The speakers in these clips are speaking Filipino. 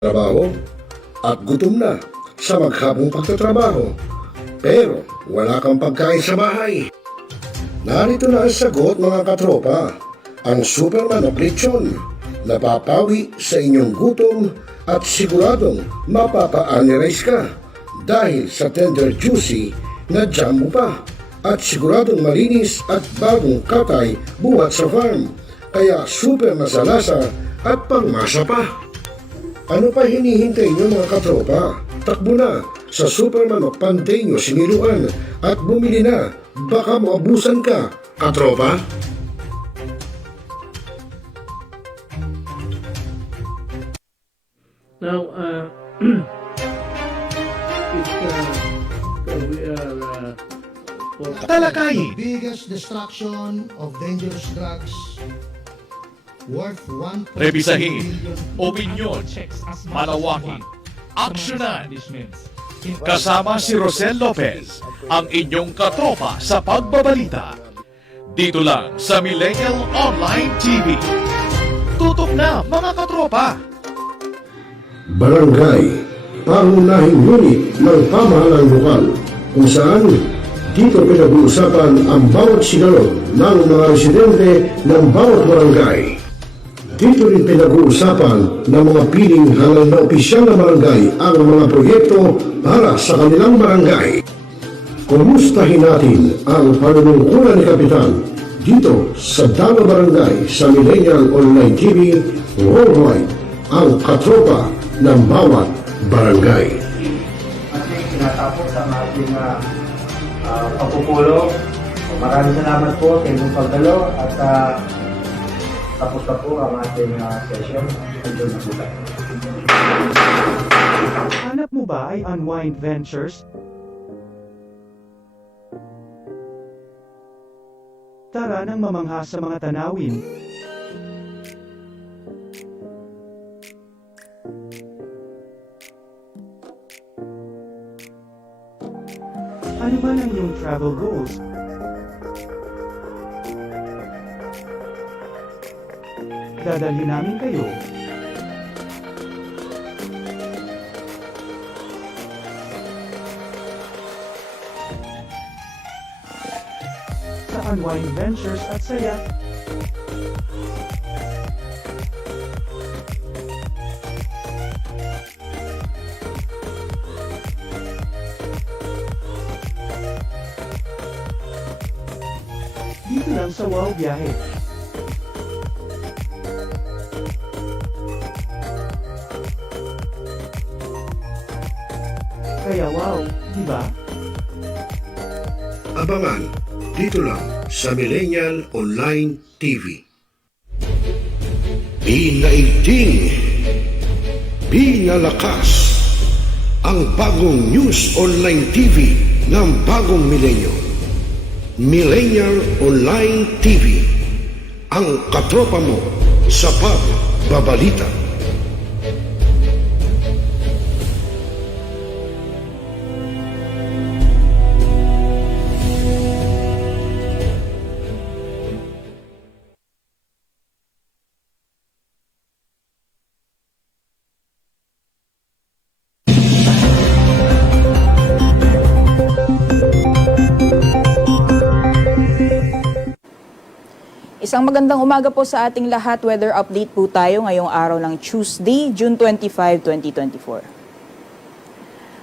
trabaho at gutom na sa maghapong pagtatrabaho. Pero wala kang pagkain sa bahay. Narito na ang sagot mga katropa. Ang Superman of Lechon. Napapawi sa inyong gutom at siguradong mapapa-analyze ka dahil sa tender juicy na jumbo pa at siguradong malinis at bagong katay buhat sa farm. Kaya super na sa lasa at pangmasa pa. Ano pa hinihintay niyo mga katropa? Takbo na sa Superman of Panteño Siniluan at bumili na. Baka maabusan ka, katropa. Now, we are Talakayin. Biggest destruction of dangerous drugs worth 1.2 Rebisahin. billion. Opinyon. Malawakin. Aksyonan. Kasama si Rosel Lopez, ang inyong katropa sa pagbabalita. Dito lang sa Millennial Online TV. Tutok na mga katropa. Barangay, pangunahing unit ng pamahalang lokal kung saan dito pinag-uusapan ang bawat sigalot ng mga residente ng bawat barangay. Dito rin pinag-uusapan ng mga piling halal na opisyal na barangay ang mga proyekto para sa kanilang barangay. Kumustahin natin ang panunungkulan ni Kapitan dito sa Dama Barangay sa Millennial Online TV Worldwide, ang katropa ng bawat barangay. Ating tinatapos ang ating pagpupulong. Maraming salamat po sa inyong pagdalo at tapos na po ang ating session. Enjoy na po tayo. Hanap mo ba ay Unwind Ventures? Tara nang mamangha sa mga tanawin. Ano man ang iyong travel goals? Dadalhin namin kayo. Sa Unwind Ventures at saya. Dito lang sa Wow Biyahe. Kaya wow, di ba? Abangan dito lang sa Millennial Online TV. Pinaigting, pinalakas ang bagong news online TV ng bagong milenyo. Millennial Online TV, ang katropa mo sa pagbabalita. Isang magandang umaga po sa ating lahat. Weather update po tayo ngayong araw ng Tuesday, June 25, 2024.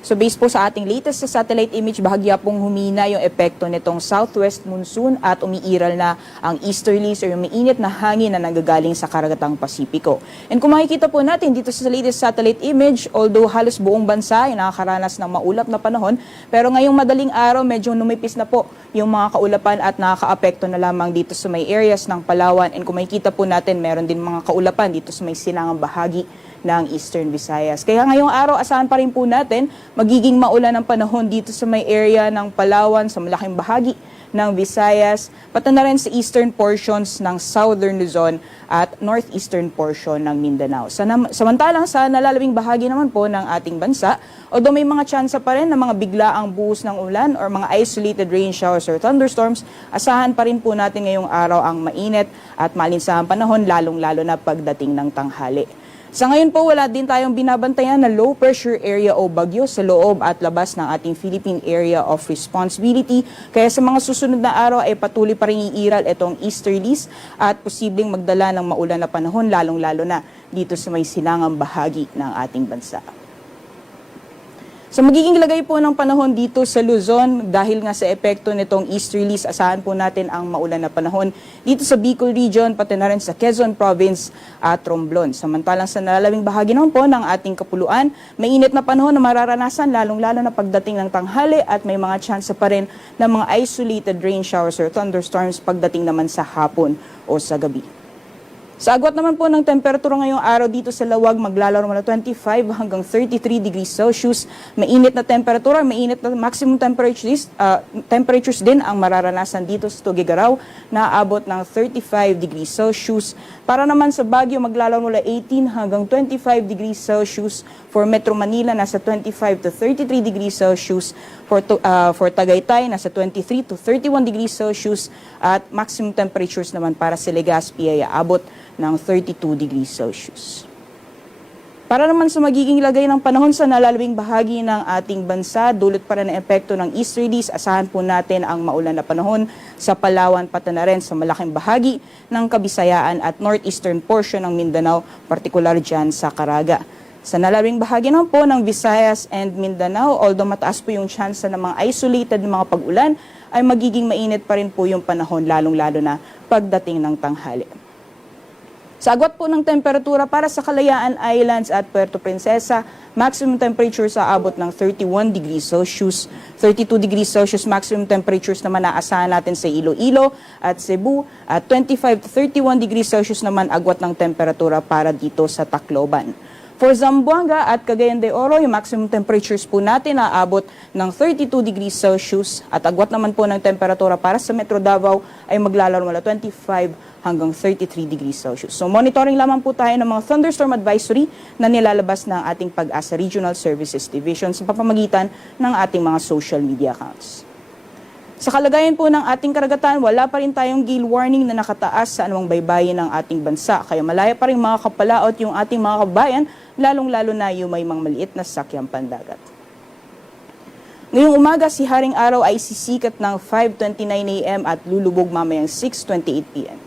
So based po sa ating latest sa satellite image, bahagya pong humina yung epekto nitong southwest monsoon at umiiral na ang easterlies o yung mainit na hangin na nanggagaling sa karagatang Pasipiko. And kung makikita po natin dito sa latest satellite image, although halos buong bansa ay nakakaranas ng maulap na panahon, pero ngayong madaling araw medyo numipis na po yung mga kaulapan at nakakaapekto na lamang dito sa may areas ng Palawan. And kung makikita po natin, meron din mga kaulapan dito sa may silangang bahagi ng Eastern Visayas. Kaya ngayong araw, asahan pa rin po natin magiging maulan ang panahon dito sa may area ng Palawan, sa malaking bahagi ng Visayas, pati na rin sa eastern portions ng Southern Luzon at northeastern portion ng Mindanao. Samantalang sa nalalabing bahagi naman po ng ating bansa, although may mga tsansa pa rin ng mga biglaang buhos ng ulan or mga isolated rain showers or thunderstorms, asahan pa rin po natin ngayong araw ang mainit at malinsahang panahon, lalong-lalo na pagdating ng tanghali. Sa ngayon po, wala din tayong binabantayan na low pressure area o bagyo sa loob at labas ng ating Philippine Area of Responsibility. Kaya sa mga susunod na araw ay patuloy pa rin iiral itong easterlies at posibleng magdala ng maulan na panahon, lalong-lalo na dito sa may silangang bahagi ng ating bansa. So magiging lagay po ng panahon dito sa Luzon dahil nga sa epekto nitong easterlies, asahan po natin ang maulan na panahon dito sa Bicol Region, pati na rin sa Quezon Province at Romblon. Samantalang sa nalalawing bahagi naman po ng ating kapuluan, mainit na panahon na mararanasan lalong-lalo na pagdating ng tanghali at may mga tsansa pa rin ng mga isolated rain showers or thunderstorms pagdating naman sa hapon o sa gabi. Sa agwat naman po ng temperatura ngayong araw dito sa Lawag, maglalaro mula 25 hanggang 33 degrees Celsius. Mainit na temperatura, mainit na maximum temperatures din ang mararanasan dito sa Tuguegarao na aabot ng 35 degrees Celsius. Para naman sa Baguio, maglalaro mula 18 hanggang 25 degrees Celsius. For Metro Manila, nasa 25 to 33 degrees Celsius. For Tagaytay, nasa 23 to 31 degrees Celsius. At maximum temperatures naman para sa Legazpi ay aabot ng 32 degrees Celsius. Para naman sa magiging lagay ng panahon sa nalalawing bahagi ng ating bansa, dulot pa rin ang epekto ng easterlies, asahan po natin ang maulan na panahon sa Palawan, pati na rin sa malaking bahagi ng Kabisayaan at northeastern portion ng Mindanao, partikular dyan sa Caraga. Sa nalalawing bahagi naman po ng Visayas and Mindanao, although mataas po yung tsansa ng mga isolated na mga pag-ulan, ay magiging mainit pa rin po yung panahon, lalong-lalo na pagdating ng tanghali. Sa agwat po ng temperatura para sa Kalayaan Islands at Puerto Princesa, maximum temperature sa abot ng 31 degrees Celsius. 32 degrees Celsius maximum temperatures naman naasahan natin sa Iloilo at Cebu. At 25 to 31 degrees Celsius naman agwat ng temperatura para dito sa Tacloban. For Zamboanga at Cagayan de Oro, yung maximum temperatures po natin aabot ng 32 degrees Celsius at agwat naman po ng temperatura para sa Metro Davao ay maglalaro mula 25 hanggang 33 degrees Celsius. So monitoring lamang po tayo ng mga thunderstorm advisory na nilalabas ng ating Pag-asa Regional Services Division sa pamamagitan ng ating mga social media accounts. Sa kalagayan po ng ating karagatan, wala pa rin tayong gale warning na nakataas sa anumang baybayin ng ating bansa. Kaya malaya pa rin mga kapalaot yung ating mga kabayan, lalong-lalo na yung may mga maliit na sakyang pandagat. Ngayong umaga, si Haring Araw ay sisikat ng 5:29 a.m. at lulubog mamayang 6:28 p.m.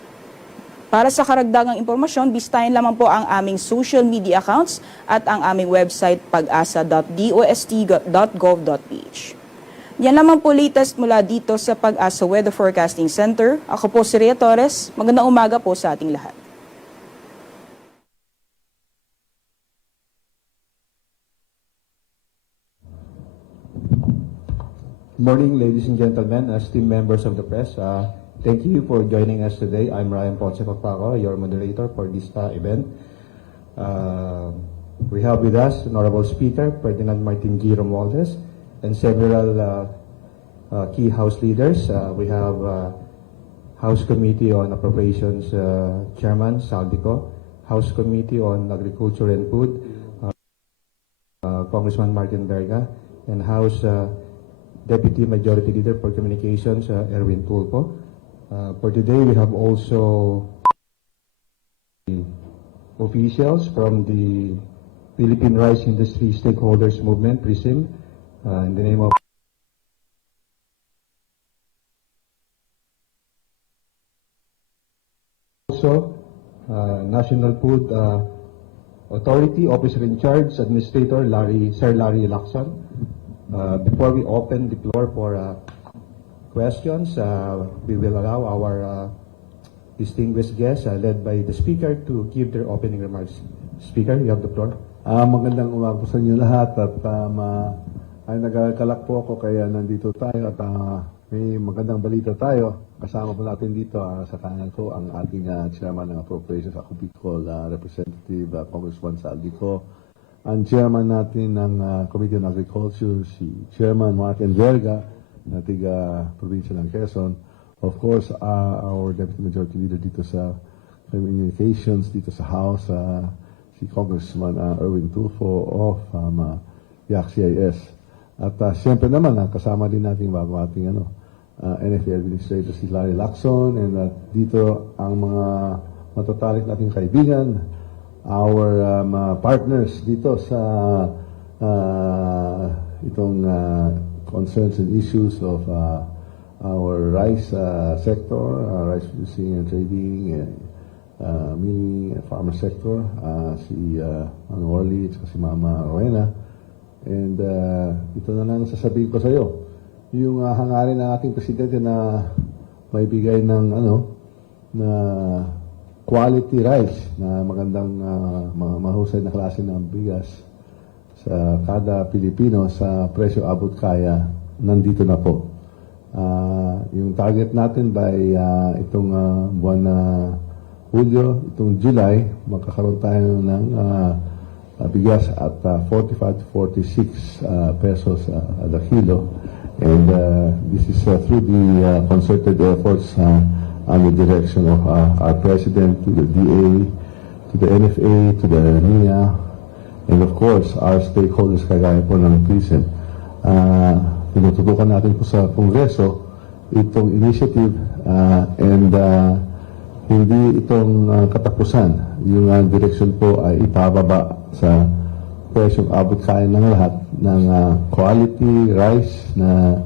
Para sa karagdagang impormasyon, bisitahin lamang po ang aming social media accounts at ang aming website pag-asa.dost.gov.ph. Yan lamang po latest mula dito sa Pag-asa Weather Forecasting Center. Ako po si Rhea Torres. Magandang umaga po sa ating lahat. Morning, ladies and gentlemen, esteemed members of the press. Thank you for joining us today. I'm Ryan Ponce Pagpaco, your moderator for this event. We have with us Honorable Speaker Ferdinand Martin G. Romualdez and several key House leaders. We have House Committee on Appropriations Chairman Saldico, House Committee on Agriculture and Food, Congressman Martin Verga, and House Deputy Majority Leader for Communications, Erwin Tulfo. For today, we have also officials from the Philippine Rice Industry Stakeholders Movement, PRISM, in the name of also National Food Authority Officer in Charge, Administrator Sir Larry Lacson. Before we open the floor for questions, we will allow our distinguished guests, led by the Speaker, to give their opening remarks. Speaker, you have the floor. Magandang umaga sa inyo lahat at ay nagkalak po ako kaya nandito tayo at may magandang balita tayo. Kasama po natin dito sa kanan ko ang ating Chairman ng Appropriations, ako Bicol, Representative Congressman Saldico. Ang Chairman natin ng Committee on Agriculture, si Chairman Martin Verga, na tiga-probinsya ng Quezon. Of course, our Deputy Majority Leader dito sa Communications, dito sa House, si Congressman Erwin Tulfo of YAC-CIS. At siyempre naman, kasama din natin bago ating NFA Administrator si Larry Lacson, and dito ang mga matatalik nating kaibigan, our partners dito sa itong concerns and issues of our rice sector, rice producing and trading, milling and farmer sector, si Ma'am Orly at si Mama Rowena. And ito na lang sasabihin ko sa iyo, yung hangarin ng ating presidente na maibigay ng na quality rice na magandang mahusay na klase ng bigas sa kada Pilipino sa presyo abot kaya, nandito na po. Yung target natin by itong buwan na Hulyo, itong July, magkakaroon tayo ng bigas at 45 to 46 pesos a kilo. And this is through the concerted efforts under the direction of our President, to the DA, to the NFA, to the NIA, and of course, our stakeholders kagaya po ng PRISM. Tinututukan natin po sa Kongreso itong initiative and hindi itong katapusan. Yung direksyon po ay ipababa sa presyong abot kaya ng lahat ng quality rice na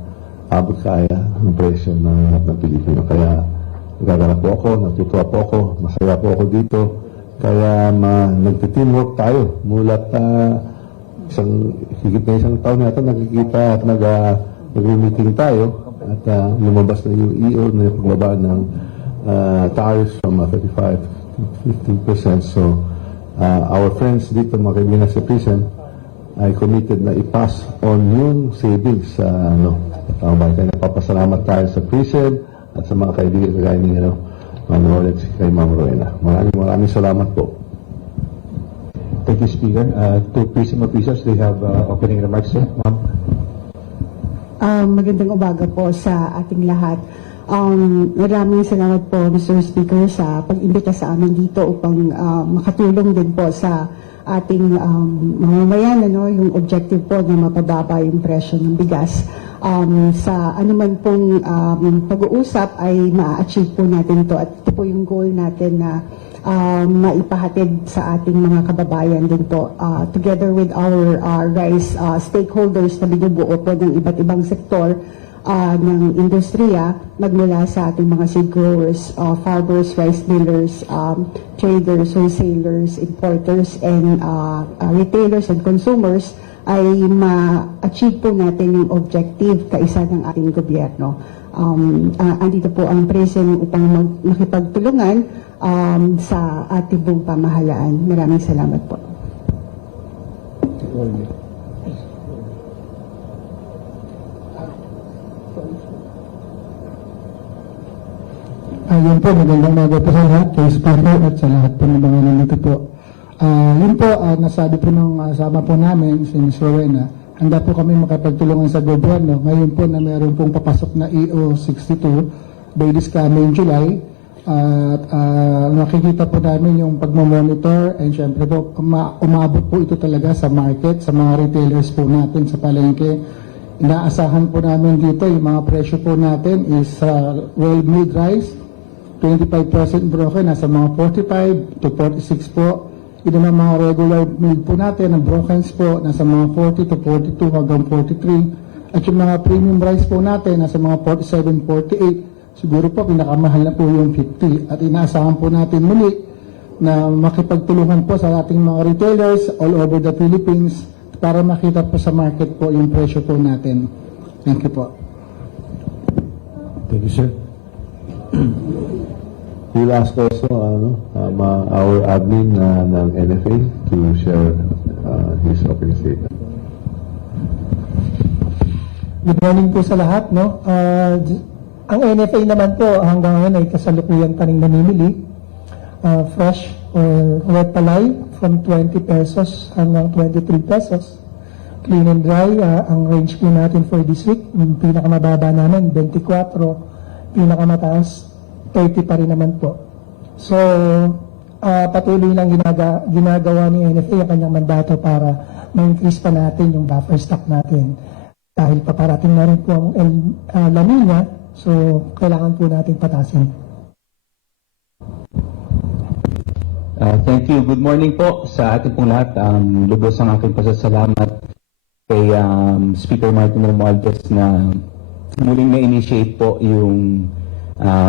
abot kaya ng presyo ng lahat ng Pilipino. Kaya nagagana po ako, natutuwa po ako, masaya po ako dito. Kaya nagti-teamwork tayo. Mulat higit na isang taon na ito, nagkikita at nag-meeting tayo. At lumabas na yung EO na yung pagbaba ng tariffs from 35 to 15%. So, our friends dito, mga kaibigan sa prison, ay committed na i-pass on yung savings sa kaya napapasalamat tayo sa prison at sa mga kaibigan kagaya ni Ma'am at kay Ma'am Rowena. Maraming salamat po. Thank you, Speaker. To PRISM officials, they have opening remarks, sir. Ma'am. Magandang umaga po sa ating lahat. Maraming salamat po, Mr. Speaker, sa pag-imbita sa amin dito upang makatulong din po sa ating mamamayan, yung objective po na mapababa yung presyo ng bigas. Sa anuman pong pag-uusap ay ma-achieve po natin to, at ito po yung goal natin na maipahatid sa ating mga kababayan din po, together with our rice stakeholders na binubuo po ng iba't ibang sektor ng industriya, magmula sa ating mga seed growers, farmers, rice millers, traders, wholesalers, importers, and retailers and consumers, ay ma-achieve po natin yung objective kaisa ng ating gobyerno. Andito po ang PRISM upang makipagtulungan sa ating buong pamahalaan. Maraming salamat po. Yun po, magandang umaga po sa lahat, kay Speaker at sa lahat po ng mga nandito po. Yun po, nasabi po ng sama po namin, si Ms. Rowena, handa po kami makapagtulungan sa gobyerno. Ngayon po na meron pong papasok na EO 62 by this coming July. At nakikita po namin yung pagmamonitor, and syempre po, umabot po ito talaga sa market, sa mga retailers po natin sa palengke. Inaasahan po namin dito, yung mga presyo po natin is well-made rice, 25% broken, nasa mga 45 to 46 po. Ito na mga regular meal po natin, ang brokens po, nasa mga 40 to 42 hanggang 43. At yung mga premium rice po natin, nasa mga 47, 48. Siguro po, pinakamahal na po yung 50. At inaasahan po natin muli na makipagtulungan po sa ating mga retailers all over the Philippines para makita po sa market po yung presyo po natin. Thank you po. Thank you, sir. We'll ask also our admin ng NFA to share his opening statement. Good morning po sa lahat. Ang NFA naman po hanggang ngayon ay kasalukuyan pa rin namimili. Fresh or wet palay from 20 pesos hanggang 23 pesos. Clean and dry, ang range po natin for this week, yung pinakamababa namin, 24, pinakamataas, 30 pa rin naman po. So, patuloy lang ginagawa ni NFA ang kanyang mandato para ma-increase pa natin yung buffer stock natin. Dahil paparating na rin po ang La Nina, so kailangan po natin patasin. Thank you. Good morning po sa ating pong lahat. Lubos ang aking pasasalamat kay Speaker Martin Romualdez na muling na-initiate po yung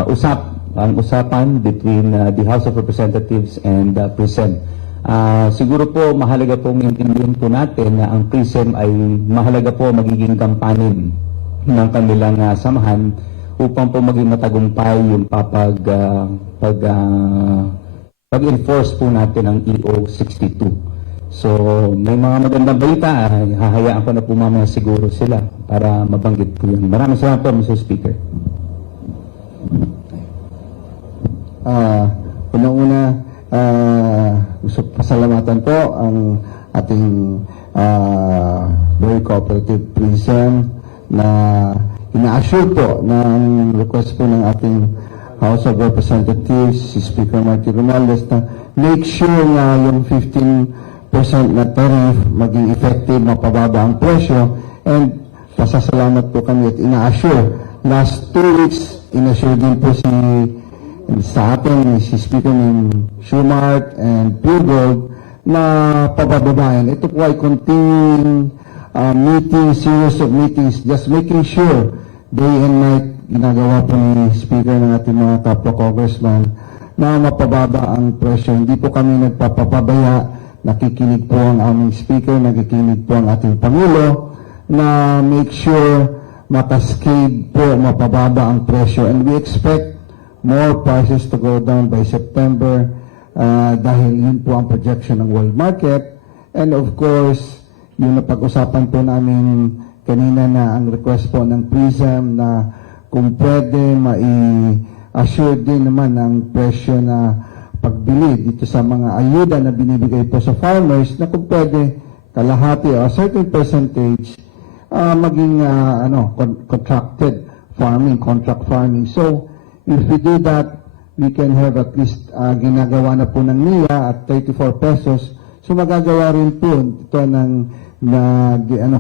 usapan between the House of Representatives and PRISM. Siguro po mahalaga pong intindihin po natin na ang PRISM ay mahalaga po magiging kampanin ng kanilang samahan upang po maging matagumpay yung pag-enforce po natin ang EO 62. So, may mga magandang balita, hahayaan ko na po mamaya siguro sila para mabanggit po yun. Maraming salamat po, Mr. Speaker. Una-una, gusto pasalamatan po ang ating very cooperative PRISM na ina-assure po ng request po ng ating House of Representatives, si Speaker Martin Romualdez, na make sure na yung 15% na tariff maging effective, mapababa ang presyo, and pasasalamat po kami at ina-assure. Last 2 weeks, ina-assure din po sa atin si Speaker ng Schumart and Pure Gold na pabababayan. Ito po ay continuing meetings, series of meetings, just making sure day and night ginagawa po ni Speaker ng ating mga kapwa congressman na mapababa ang presyo. Hindi po kami nagpapabaya. Nakikinig po ang aming Speaker, nakikinig po ang ating Pangulo na make sure makaskade po, mapababa ang presyo. And we expect more prices to go down by September dahil yun po ang projection ng world market. And of course, yung napag-usapan po namin kanina na ang request po ng PRISM na kung pwede mai-assure din naman ang presyo na pagbili dito sa mga ayuda na binibigay po sa farmers na kung pwede kalahati o a certain percentage maging contracted farming, contract farming. So, if we do that, we can have at least ginagawa na po ng NIA at 34 pesos. So, magagawa rin po ito ng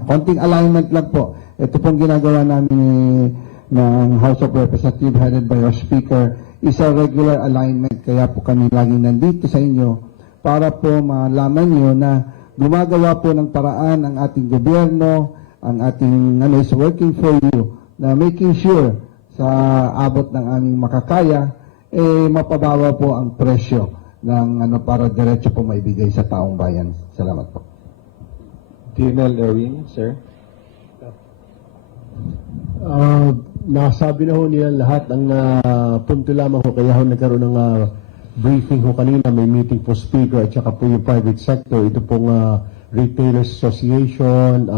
konting alignment lang po. Ito pong ginagawa namin ng House of Representatives headed by our Speaker is a regular alignment. Kaya po kami laging nandito sa inyo para po malaman nyo na gumagawa po ng paraan ang ating gobyerno, ang ating is working for you, na making sure sa abot ng aming makakaya, mapabawa po ang presyo ng para diretso po maibigay sa taong bayan. Salamat po. DNL Erwin, sir. Nasabi na ho niya lahat ang punto lamang ho, kaya ho nagkaroon ng briefing ho kanina, may meeting po Speaker at saka po yung private sector, ito pong Retailers Association,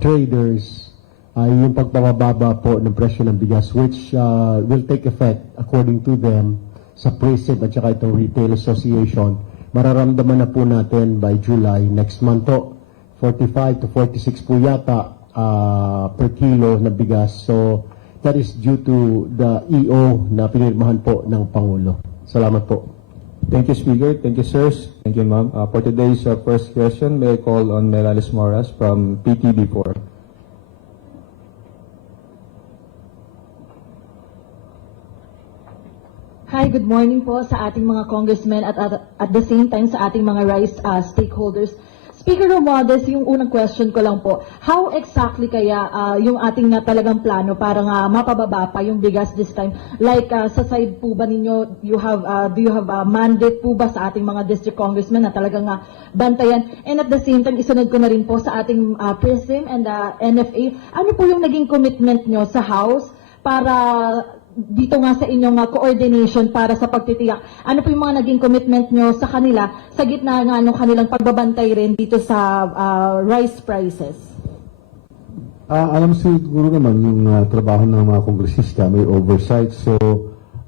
traders, yung pagpapababa po ng presyo ng bigas which will take effect according to them sa PRISM at saka itong Retail Association. Mararamdaman na po natin by July next month po, 45 to 46 po yata per kilo na bigas. So, that is due to the EO na pinirmahan po ng Pangulo. Salamat po. Thank you, Speaker. Thank you, sirs. Thank you, ma'am. For today's first question, may I call on Melalis Moras from PTB4. Hi, good morning po sa ating mga congressmen at the same time sa ating mga rice stakeholders. Speaker Romualdez, yung unang question ko lang po, how exactly kaya yung ating talagang plano para nga mapababa pa yung bigas this time? Like sa side po ba ninyo, do you have a mandate po ba sa ating mga district congressmen na talagang bantayan? And at the same time, isunod ko na rin po sa ating PRISM and NFA, ano po yung naging commitment nyo sa House para dito nga sa inyong coordination para sa pagtitiyak? Ano po yung mga naging commitment nyo sa kanila sa gitna nga ng kanilang pagbabantay rin dito sa rice prices? Alam siguro naman yung trabaho ng mga kongresista, may oversight. So,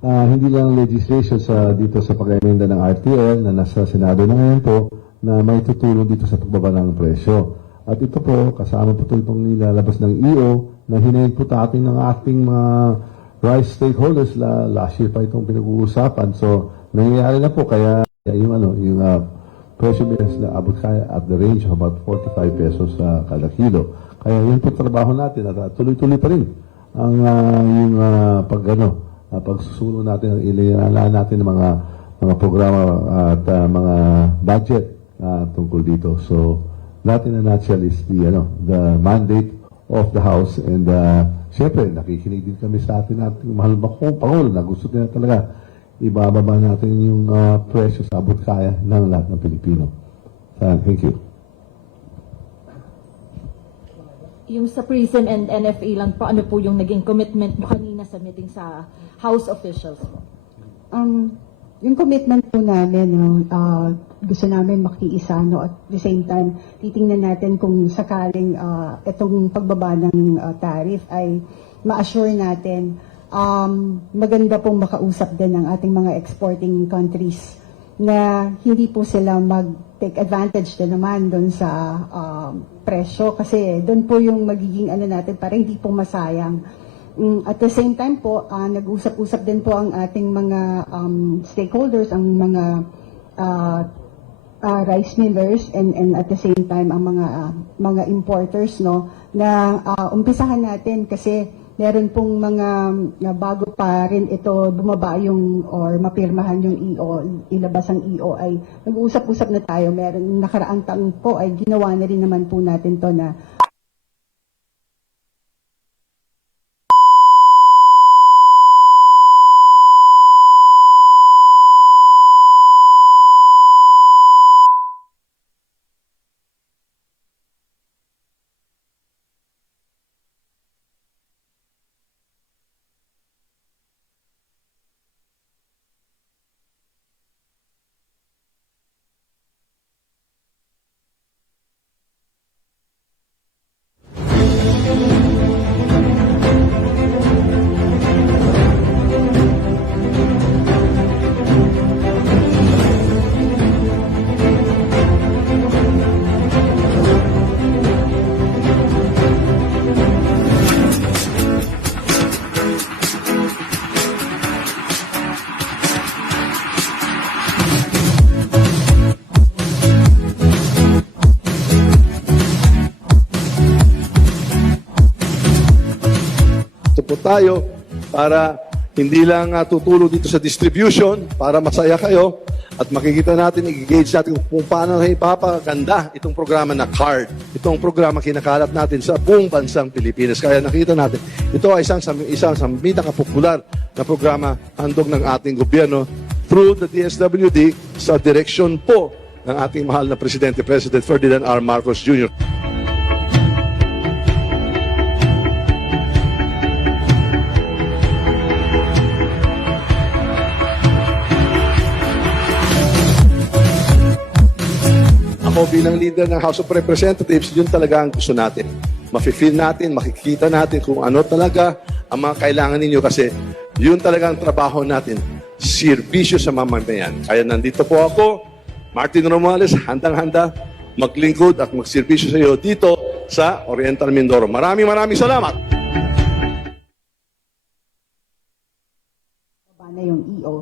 hindi lang legislation dito sa pag-emenda ng RTL na nasa Senado na ngayon po na may tutulong dito sa pagbaba ng presyo. At ito po, kasama po itong nilalabas ng EO na hinayin po ating ng ating mga rice stakeholders last year pa itong pinag-uusapan. So, nangyayari na po kaya yung presyo bigas na abot kaya at the range of about 45 pesos kada kilo. Kaya yun po trabaho natin at tuloy-tuloy pa rin ang pagsusunod natin, ililaan natin ng mga mga programa at mga budget tungkol dito. So, that in a nutshell is the mandate of the House. And siyempre, nakikinig din kami sa ating mahal na Pangulo na gusto nila talaga ibababa natin yung presyo sa abot kaya ng lahat ng Pilipino. Thank you. Yung sa PRISM and NFA lang po, ano po yung naging commitment mo kanina sa meeting sa House officials po? Yung commitment po namin, gusto namin makiisa, at the same time, titingnan natin kung sakaling itong pagbaba ng tariff ay ma-assure natin. Maganda pong makausap din ng ating mga exporting countries na hindi po sila mag-take advantage na naman doon sa presyo kasi doon po yung magiging natin para hindi po masayang. At the same time po, nag-usap-usap din po ang ating mga stakeholders, ang mga rice millers and at the same time ang mga importers na umpisahan natin kasi meron pong mga bago pa rin ito bumaba or mapirmahan yung EO, ilabas ang EO ay nag-uusap-usap na tayo. Meron nakaraang taon po ay ginawa na rin naman po natin to na po tayo para hindi lang tutulong dito sa distribution para masaya kayo at makikita natin, i-gauge natin kung paano ipapaganda itong programa na CARD. Itong programa kinakalat natin sa buong bansang Pilipinas. Kaya nakita natin, ito ay isang sa pinakapopular na programa handog ng ating gobyerno through the DSWD sa direksyon po ng ating mahal na President Ferdinand R. Marcos Jr. Ako bilang leader ng House of Representatives, yun talaga ang gusto natin. Mafe-feel natin, makikita natin kung ano talaga ang mga kailangan ninyo kasi yun talaga ang trabaho natin, serbisyo sa mamamayan. Kaya nandito po ako, Martin Romualdez, handang-handa maglingkod at magserbisyo sa iyo dito sa Oriental Mindoro. Maraming salamat! na yung EO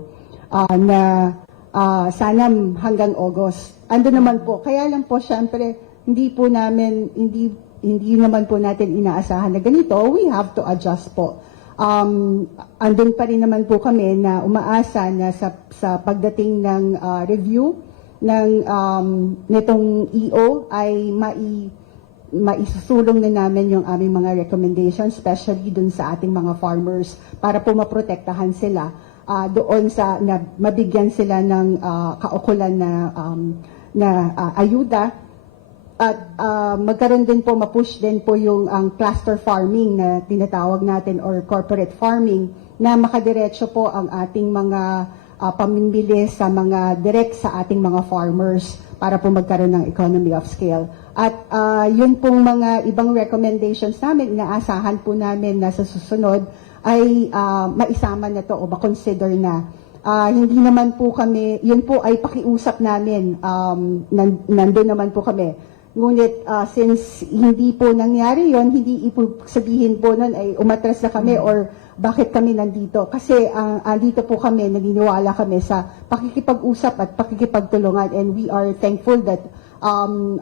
sana hanggang August. Ando naman po. Kaya lang po, syempre, hindi naman po natin inaasahan na ganito. We have to adjust po. Andun pa rin naman po kami na umaasa na sa pagdating ng review ng nitong EO ay maisusulong na namin yung aming mga recommendations, especially dun sa ating mga farmers para po maprotektahan sila doon sa na mabigyan sila ng kaukulan na ayuda at magkaroon din po mapush din po yung ang cluster farming na tinatawag natin or corporate farming na makadiretso po ang ating mga pamimili sa mga direct sa ating mga farmers para po magkaroon ng economy of scale. At yun pong mga ibang recommendations namin, inaasahan po namin na sa susunod ay maisama na to o makonsider na. Hindi naman po kami, yun po ay pakiusap namin, nandun naman po kami. Ngunit since hindi po nangyari yon, hindi sabihin po nun ay umatras na kami or bakit kami nandito. Kasi dito po kami, naniniwala kami sa pakikipag-usap at pakikipagtulungan, and we are thankful that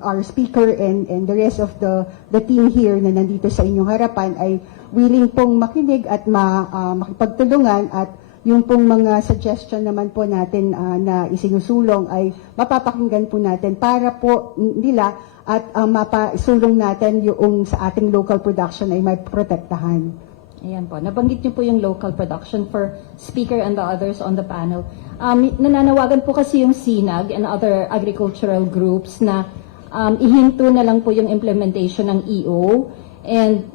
our speaker and the rest of the team here na nandito sa inyong harapan ay willing pong makinig at makipagtulungan at yung pong mga suggestion naman po natin na isinusulong ay mapapakinggan po natin para po nila at mapasulong natin yung sa ating local production ay may protektahan. Ayan po. Nabanggit niyo po yung local production for Speaker and the others on the panel. Nananawagan po kasi yung SINAG and other agricultural groups na ihinto na lang po yung implementation ng EO and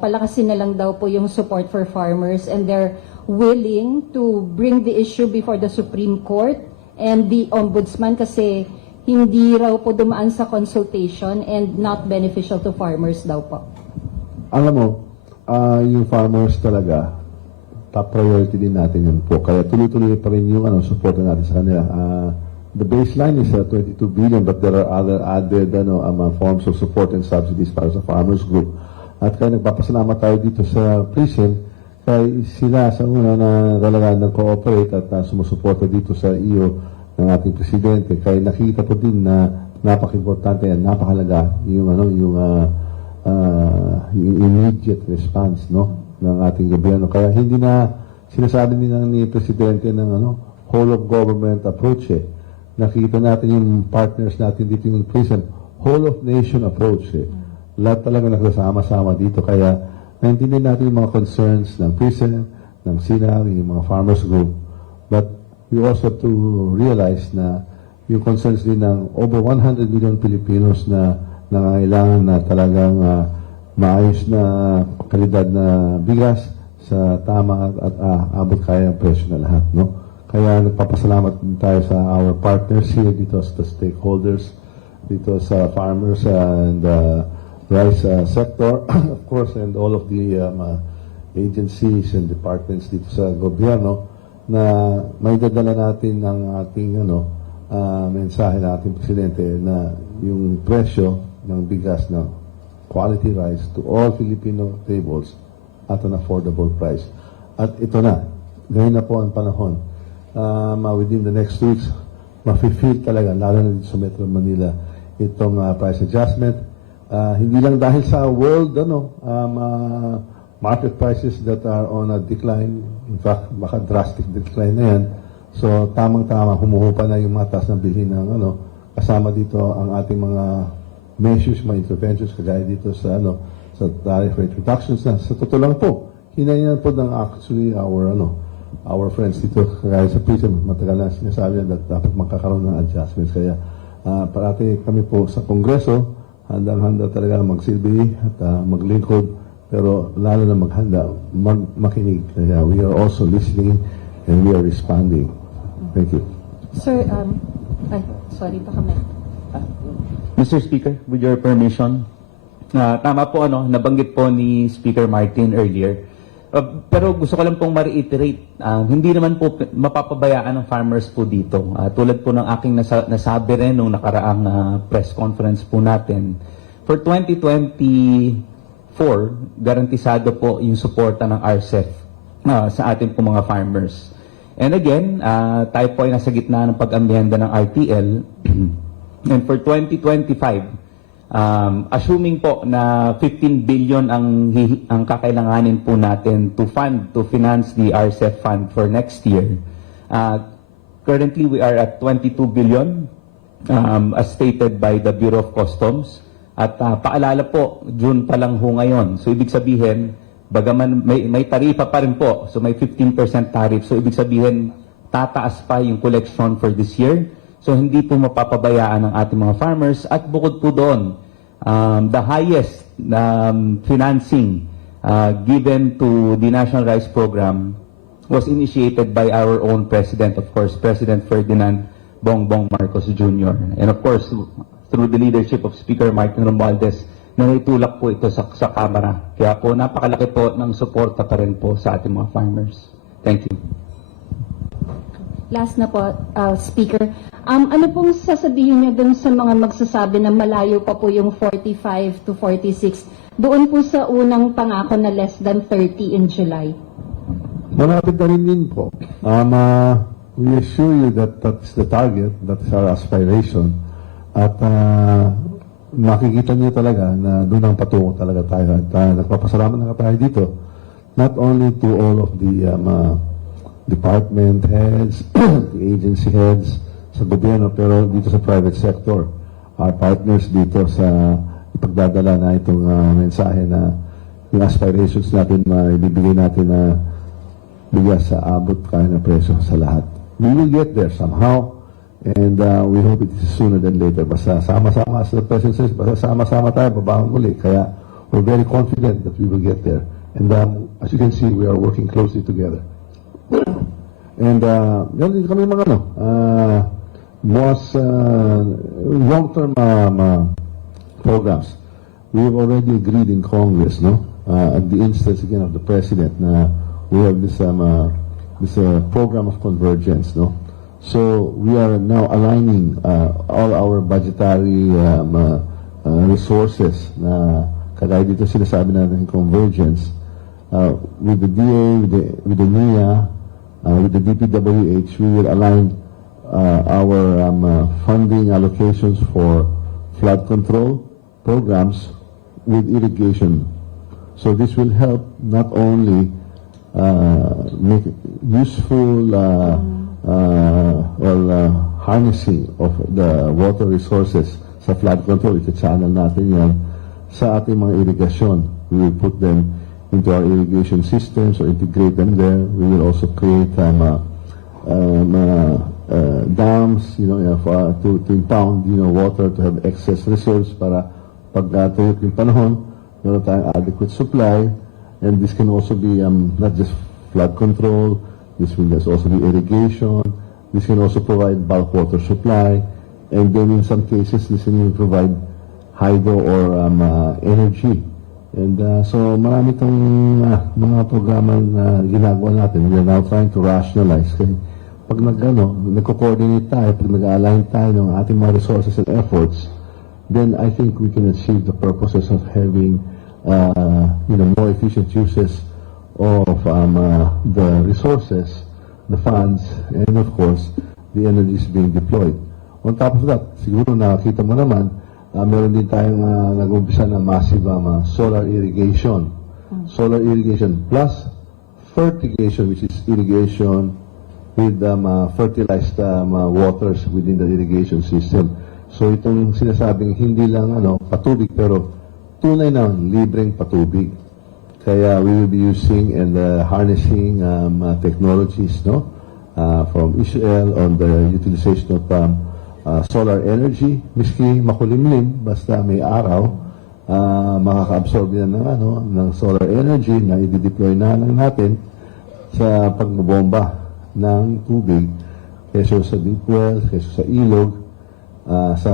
palakasin na lang daw po yung support for farmers, and they're willing to bring the issue before the Supreme Court and the Ombudsman kasi hindi raw po dumaan sa consultation and not beneficial to farmers daw po. Alam mo, yung farmers talaga, top priority din natin yun po. Kaya tuloy-tuloy pa rin yung support natin sa kanila. The baseline is 22 billion, but there are other added forms of support and subsidies para sa farmers group. At kaya nagpapasalamat tayo dito sa PRISM, kaya sila sa una na talaga nag-cooperate at sumusuporta dito sa iyo ng ating presidente. Kaya nakikita po din na napaka-importante at napakalaga yung immediate response ng ating gobyerno. Kaya hindi na sinasabi ni presidente ng whole of government approach. Nakikita natin yung partners natin dito yung PRISM, whole of nation approach. Lahat talaga nagsasama-sama dito. Kaya naintindihan natin yung mga concerns ng PRISM, ng SINAG, yung mga farmers group. But we also have to realize na yung concerns din ng over 100 million Filipinos na nangangailangan na talagang maayos na kalidad na bigas sa tama at abot kaya ang presyo na lahat. Kaya nagpapasalamat din tayo sa our partners here dito sa stakeholders, dito sa farmers and rice sector, of course, and all of the agencies and departments dito sa gobyerno na may dadala natin ng ating mensahe ng ating presidente na yung presyo ng bigas na quality rice to all Filipino tables at an affordable price. At ito na, ngayon na po ang panahon. Within the next 2 weeks, mafe-feel talaga, lalo na dito sa Metro Manila, itong price adjustment. Hindi lang dahil sa world market prices that are on a decline, in fact baka drastic decline na yan, so tamang-tama humuhupa na yung matas ng bilhin ng kasama dito ang ating mga measures, mga interventions kagaya dito sa sa tariff rate reductions na sa totoo lang po hinayan po ng actually our friends dito kagaya sa PRISM, matagal na sinasabi na dapat magkakaroon ng adjustments. Kaya parati kami po sa Kongreso handang-handa talaga magsilbi at maglingkod, pero lalo na maghanda, makinig. Kaya we are also listening and we are responding. Thank you. Sir, sorry, baka may... Mr. Speaker, with your permission, tama po nabanggit po ni Speaker Martin earlier. Pero gusto ko lang pong ma-reiterate, hindi naman po mapapabayaan ng farmers po dito. Tulad po ng aking nasabi rin nung nakaraang press conference po natin. For 2024, garantisado po yung suporta ng RCEP sa ating po mga farmers. And again, tayo po ay nasa gitna ng pag-amyenda ng RTL. And for 2025, assuming po na 15 billion ang kakailanganin po natin to finance the RCEP fund for next year. Currently, we are at 22 billion as stated by the Bureau of Customs. At paalala po, June pa lang ho ngayon. So, ibig sabihin, bagaman may tarifa pa rin po. So, may 15% tariff. So, ibig sabihin, tataas pa yung collection for this year. So, hindi po mapapabayaan ng ating mga farmers. At bukod po doon, the highest financing given to the National Rice Program was initiated by our own President, of course, President Ferdinand Bongbong Marcos Jr. And of course, through the leadership of Speaker Martin Romualdez, naitulak po ito sa Kamara. Kaya po, napakalaki po ng suporta pa rin po sa ating mga farmers. Thank you. Last na po, Speaker. Ano pong sasabihin niyo dun sa mga magsasabi na malayo pa po yung 45 to 46 doon po sa unang pangako na less than 30 in July? Malapit na rin din po. We assure you that that's the target, that's our aspiration. At makikita niyo talaga na doon ang patungo talaga tayo. At nagpapasalamat na tayo dito, not only to all of the department heads, the agency heads sa gobyerno, pero dito sa private sector, our partners dito sa ipagdadala na itong mensahe na yung aspirations natin ibibigay natin na bigas sa abot kaya na presyo sa lahat. We will get there somehow, and we hope it is sooner than later. Basta sama-sama, as the President says, basta sama-sama tayo, babangon muli. Kaya we're very confident that we will get there. And as you can see, we are working closely together. And meron din kami mga most long-term programs. We have already agreed in Congress, no? At the instance again of the President, na we have this program of convergence, no? So we are now aligning all our budgetary resources na kagaya dito sinasabi natin convergence with the DA, with the NIA, with the DPWH. We will align our funding allocations for flood control programs with irrigation. So this will help not only make useful harnessing of the water resources sa flood control. Ita-channel natin yan sa ating mga irrigation. We will put them into our irrigation systems or integrate them there. We will also create dams, to impound, water to have excess reserves para pag tuyot yung panahon, meron tayong adequate supply, and this can also be not just flood control, this will also be irrigation, this can also provide bulk water supply, and then in some cases, this can even provide hydro or energy. And so marami itong mga programa na ginagawa natin. We are now trying to rationalize. Kasi pag nagko-coordinate tayo, pag nag-align tayo ng ating mga resources and efforts, then I think we can achieve the purposes of having more efficient uses of the resources, the funds, and of course, the energies being deployed. On top of that, siguro nakita mo naman, meron din tayong nag-umpisa na massive solar irrigation. Solar irrigation plus fertigation, which is irrigation with fertilized waters within the irrigation system. So itong sinasabing hindi lang patubig, pero tunay na libreng patubig. Kaya we will be using and harnessing technologies from Israel on the utilization of solar energy. Miski makulimlim, basta may araw, makaka-absorb yan ng solar energy na i-deploy na lang natin sa pagbobomba ng tubig kaysa sa deep wells, kaysa sa ilog, sa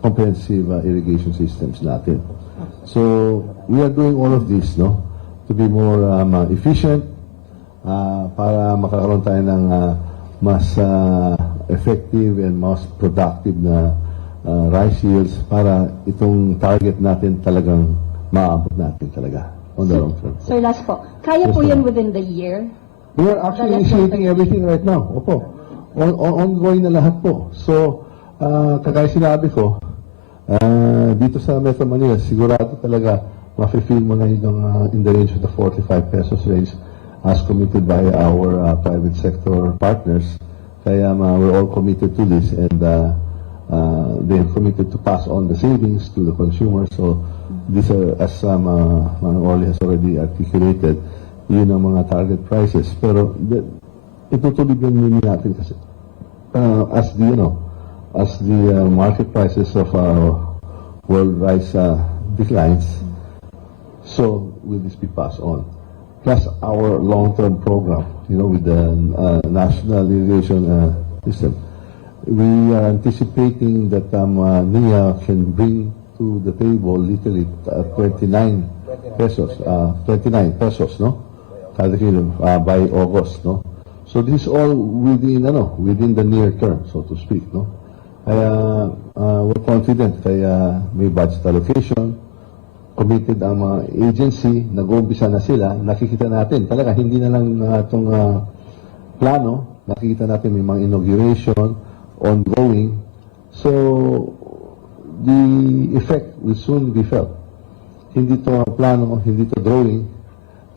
comprehensive irrigation systems natin. So we are doing all of this to be more efficient para makakaroon tayo ng mas effective and mas productive na rice yields para itong target natin talagang maabot natin talaga on the long term. Sir, last po. Kaya po yan within the year? We are actually initiating everything right now. Opo. Ongoing na lahat po. So, kagaya sinabi ko, dito sa Metro Manila, sigurado talaga ma-feel mo na yung in the range of the 45 pesos range as committed by our private sector partners. Kaya we're all committed to this, and they have committed to pass on the savings to the consumer. So, this as Manong Orly has already articulated, yun ang mga target prices. Pero itutuloy din natin kasi as the market prices of world rice declines, so will this be passed on. Plus our long-term program, with the national irrigation system. We are anticipating that NIA can bring to the table literally 29 pesos, kada kilo by August, So this is all within the near term, so to speak, Kaya we're confident, kaya may budget allocation, committed ang mga agency, nag-uumpisa na sila, nakikita natin, talaga hindi na lang itong plano, nakikita natin may mga inauguration, ongoing, so the effect will soon be felt. Hindi to plano, hindi to drawing,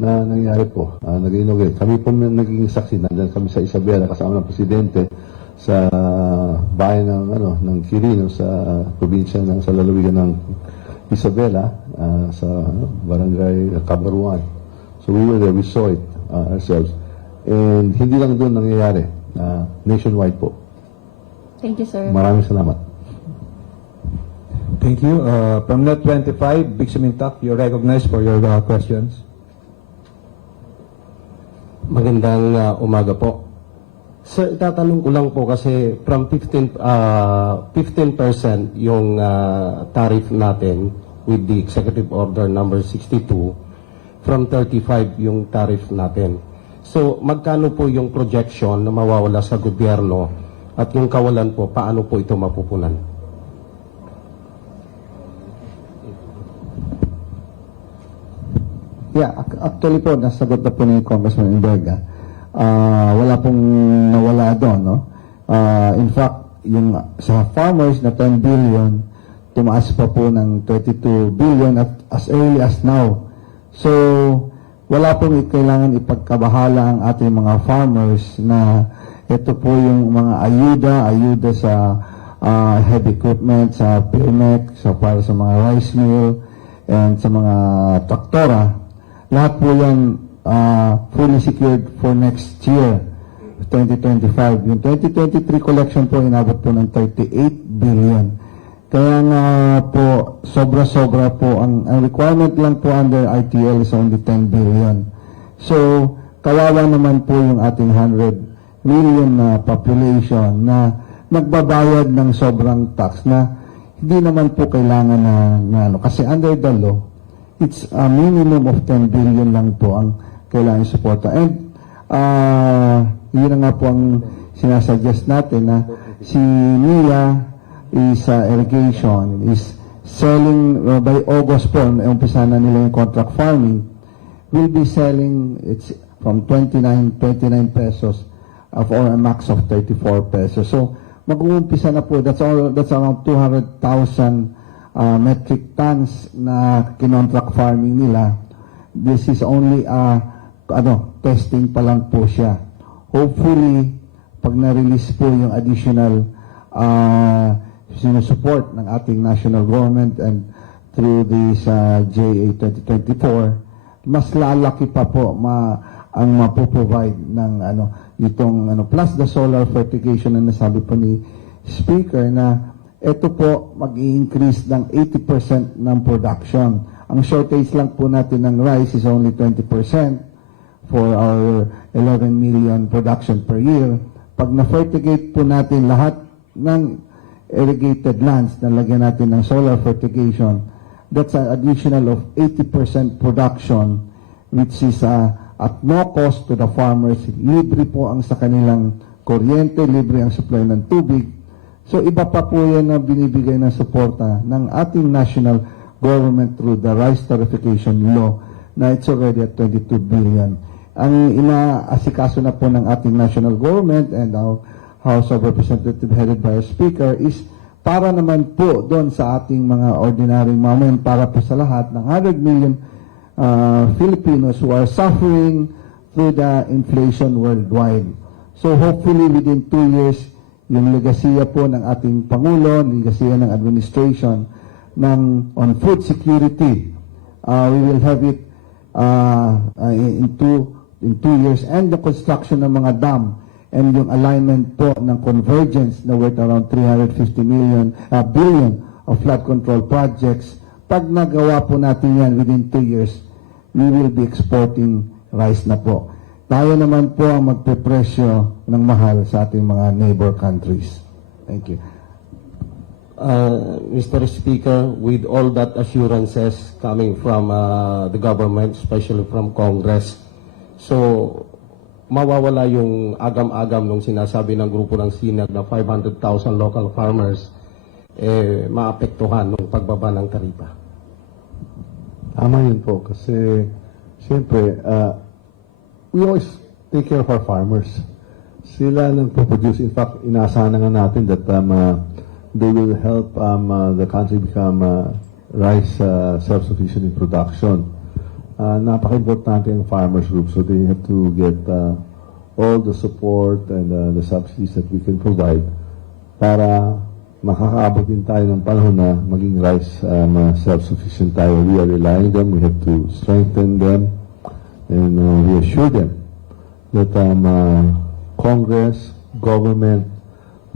na nangyari po, nag-inaugurate. Kami po naging saksi, nandiyan kami sa Isabela kasama ng Presidente sa bayan ng Quirino sa probinsya sa lalawigan ng Isabela, sa barangay Cabaruan. So we were there, we saw it ourselves. And hindi lang doon nangyayari, nationwide po. Thank you, sir. Maraming salamat. Thank you. From Net 25, Big Sumintak, you're recognized for your questions. Magandang umaga po. Sir, itatanong ko lang po kasi from 15% yung tariff natin with the Executive Order number 62, from 35 yung tariff natin. So, magkano po yung projection na mawawala sa gobyerno at yung kawalan po, paano po ito mapupunan? Yeah, actually po, nasagot na po ni Congressman Imberga. Wala pong nawala doon, no? In fact, yung sa farmers na 10 billion, tumaas pa po ng 22 billion at as early as now. So, wala pong kailangan ipagkabahala ang ating mga farmers na ito po yung mga ayuda sa heavy equipment, sa PMEC, para sa mga rice mill, and sa mga traktora. Lahat po yan fully secured for next year, 2025. Yung 2023 collection po, inabot po ng 38 billion. Kaya nga po, sobra-sobra po. Ang requirement lang po under ITL is only 10 billion. So, kawawa naman po yung ating 100 million na population na nagbabayad ng sobrang tax na hindi naman po kailangan na kasi under the law, it's a minimum of 10 billion lang po ang kailangan suporta. And yun na nga po ang sinasuggest natin na si NIA is irrigation is selling by August po, umpisa na nila yung contract farming, will be selling it's from 29 pesos or a max of 34 pesos. So mag-uumpisa na po, that's around 200,000 metric tons na kinontract farming nila. This is only testing pa lang po siya. Hopefully, pag na-release po yung additional sinusupport ng ating national government and through this JA 2024, mas lalaki pa po ang mapoprovide ng itong plus the solar fertigation na nasabi po ni Speaker na ito po mag-i-increase ng 80% ng production. Ang shortage lang po natin ng rice is only 20% for our 11 million production per year. Pag na-fertigate po natin lahat ng irrigated lands na lagyan natin ng solar fertigation, that's an additional of 80% production, which is at no cost to the farmers. Libre po ang sa kanilang kuryente, libre ang supply ng tubig. So iba pa po yan na binibigay ng suporta ng ating national government through the rice tarification law na it's already at 22 billion. Ang inaasikaso na po ng ating national government and our House of Representatives headed by a Speaker is para naman po doon sa ating mga ordinary mamamayan, para po sa lahat ng 100 million Filipinos who are suffering through the inflation worldwide. So hopefully within 2 years, yung legasiya po ng ating Pangulo, legasiya ng administration on food security, we will have it in 2 years, and the construction ng mga dam and yung alignment po ng convergence na worth around 350 billion of flood control projects. Pag nagawa po natin yan within 2 years, we will be exporting rice na po. Tayo naman po ang magpepresyo ng mahal sa ating mga neighbor countries. Thank you. Mr. Speaker, with all that assurances coming from the government, especially from Congress, so mawawala yung agam-agam nung sinasabi ng grupo ng SINAG na 500,000 local farmers maapektuhan ng pagbaba ng taripa. Tama yun po kasi siyempre we always take care of our farmers. Sila nang produce. In fact, inaasahan na nga natin that they will help the country become rice self-sufficient in production. napaka-importante ang farmers group. So they have to get all the support and the subsidies that we can provide para makakaabot din tayo ng panahon na maging rice self-sufficient tayo. We are relying on them. We have to strengthen them and reassure them that Congress, government,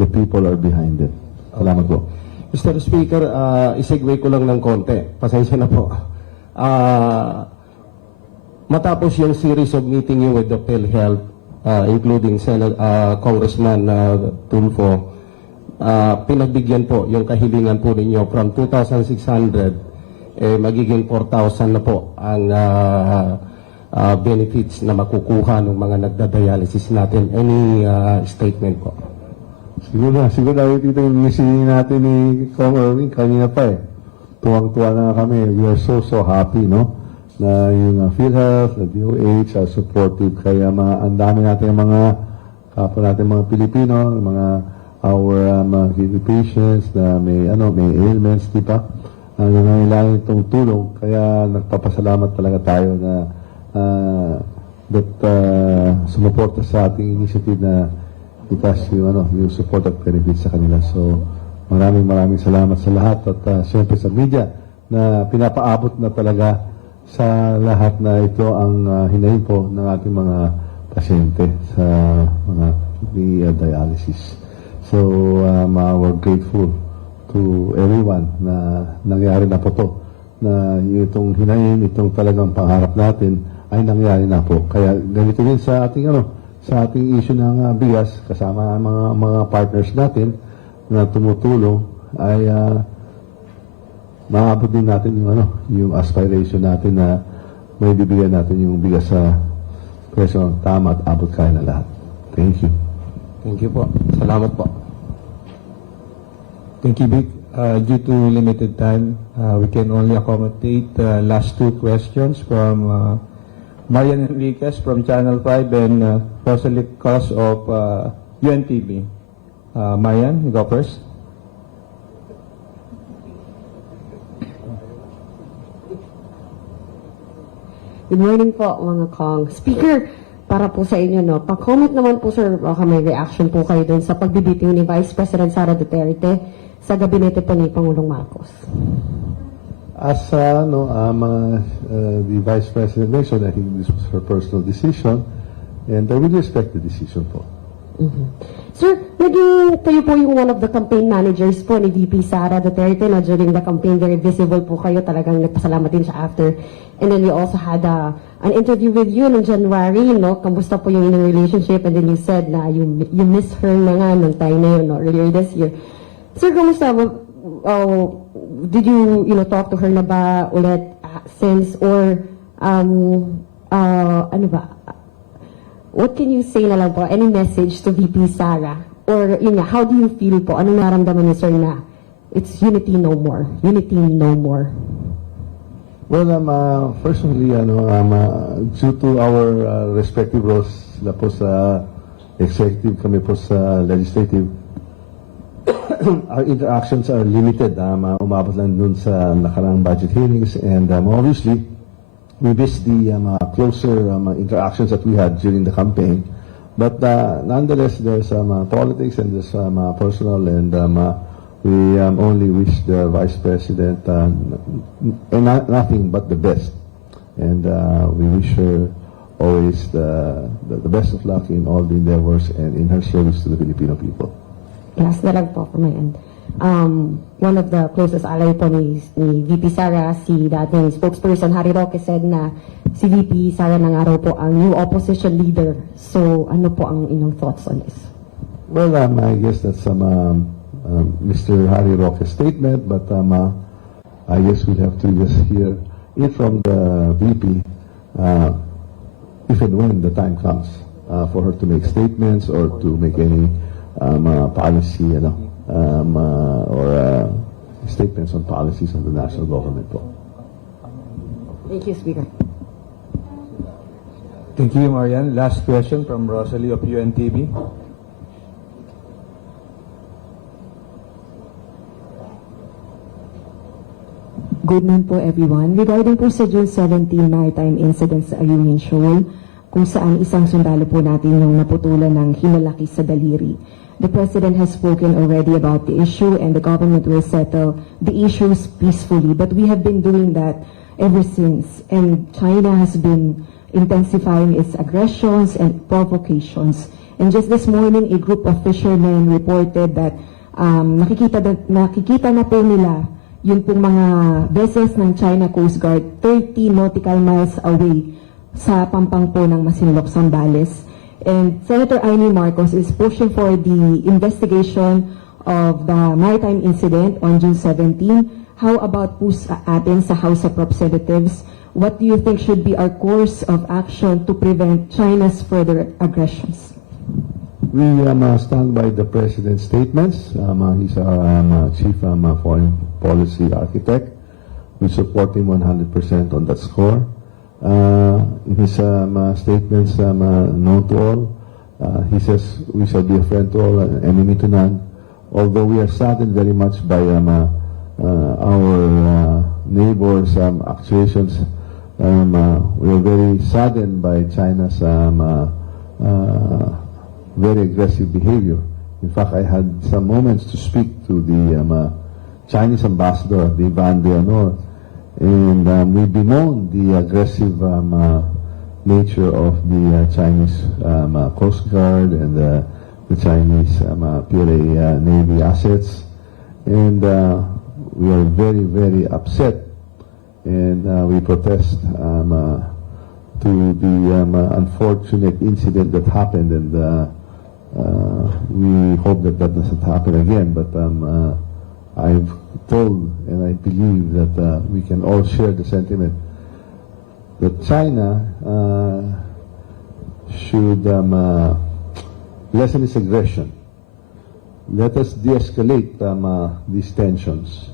the people are behind it. Salamat po. Mr. Speaker, isegue ko lang ng konti. Pasensya na po. Matapos yung series of meeting you with the PhilHealth, including Congressman Tulfo, pinagbigyan po yung kahilingan po ninyo from 2,600, magiging 4,000 na po ang benefits na makukuha ng mga nagda-dialysis natin. Any statement po? Siguro nakikita yung messaging natin ni Kong Erwin kanina pa eh. Tuwang-tuwa na kami. We are so happy, no? Na yung PhilHealth, the DOH are supportive. Kaya ang dami natin mga kapwa natin mga Pilipino, mga our kidney patients na may ailments, di ba? Nangangailangan itong tulong. Kaya nagpapasalamat talaga tayo na sumuporta sa ating initiative na itas yung support at benefits sa kanila. So, maraming salamat sa lahat at siyempre sa media na pinapaabot na talaga sa lahat na ito ang hinahin po ng ating mga pasyente sa mga kidney dialysis. So, we're grateful to everyone na nangyari na po to, na itong hinahin, itong talagang pangarap natin ay nangyari na po. Kaya ganito din sa ating sa ating issue ng bigas, kasama mga partners natin na tumutulong, ay maabot din natin yung aspiration natin na may bibigyan natin yung bigas sa presyo tama at abot kaya na lahat. Thank you. Thank you po. Salamat po. Thank you, Vic. Due to limited time, we can only accommodate the last two questions from Marian Enriquez from Channel 5 and Rosalie Cos of UNTV. Marian, you go first. Good morning po, mga Kong. Speaker, para po sa inyo, pa-comment naman po, sir, baka may reaction po kayo dun sa pagbibiting ni Vice President Sara Duterte sa gabinete po ni Pangulong Marcos. As the Vice President mentioned, I think this was her personal decision, and I will respect the decision po. Sir, naging kayo po yung one of the campaign managers po ni VP Sara Duterte na during the campaign, very visible po kayo, talagang nagpasalamat din siya after. And then we also had an interview with you noong January, kamusta po yung inyong relationship, and then you said na you miss her na nga nung time na yun, earlier this year. Sir, kamusta? Did you talk to her na ba ulit since, or ano ba? What can you say na lang po? Any message to VP Sara? Or yun nga, how do you feel po? Anong naramdaman niyo, sir, na it's unity no more? Unity no more. Well, personally, due to our respective roles, sila po sa executive, kami po sa legislative, our interactions are limited. Umabot lang dun sa nakaraang budget hearings, and obviously, we miss the closer interactions that we had during the campaign. But nonetheless, there's politics and there's personal, and we only wish the Vice President nothing but the best. And we wish her always the best of luck in all the endeavors and in her service to the Filipino people. Last na lang po from my end. One of the closest ally po ni VP Sara, si dating spokesperson Harry Roque, said na si VP Sara na nga raw po ang new opposition leader. So, ano po ang inyong thoughts on this? Well, I guess that's Mr. Harry Roque's statement, but I guess we'll have to just hear it from the VP if and when the time comes for her to make statements or to make any policy, or statements on policies of the national government. Thank you, Speaker. Thank you, Marian. Last question from Rosalie of UNTV. Good noon po everyone. Regarding po sa June 17 maritime incident sa Ayungin Shoal, kung saan isang sundalo po natin yung naputulan ng hinalaki sa daliri. The President has spoken already about the issue and the government will settle the issues peacefully. But we have been doing that ever since. And China has been intensifying its aggressions and provocations. And just this morning, a group of fishermen reported that nakikita na po nila yung pong mga vessels ng China Coast Guard 30 nautical miles away sa pampang po ng Masinloc, Zambales. And Senator Amy Marcos is pushing for the investigation of the maritime incident on June 17. How about po sa atin sa House of Representatives? What do you think should be our course of action to prevent China's further aggressions? We stand by the President's statements. He's our chief foreign policy architect. We support him 100% on that score. In his statements known to all, he says we shall be a friend to all and enemy to none. Although we are saddened very much by our neighbors' actuations, we are very saddened by China's very aggressive behavior. In fact, I had some moments to speak to the Chinese ambassador, the Van de Honor, and we bemoan the aggressive nature of the Chinese Coast Guard and the Chinese PLA Navy assets. And we are very, very upset, and we protest to the unfortunate incident that happened, and we hope that that doesn't happen again. But I've told and I believe that we can all share the sentiment that China should lessen its aggression. Let us de-escalate these tensions,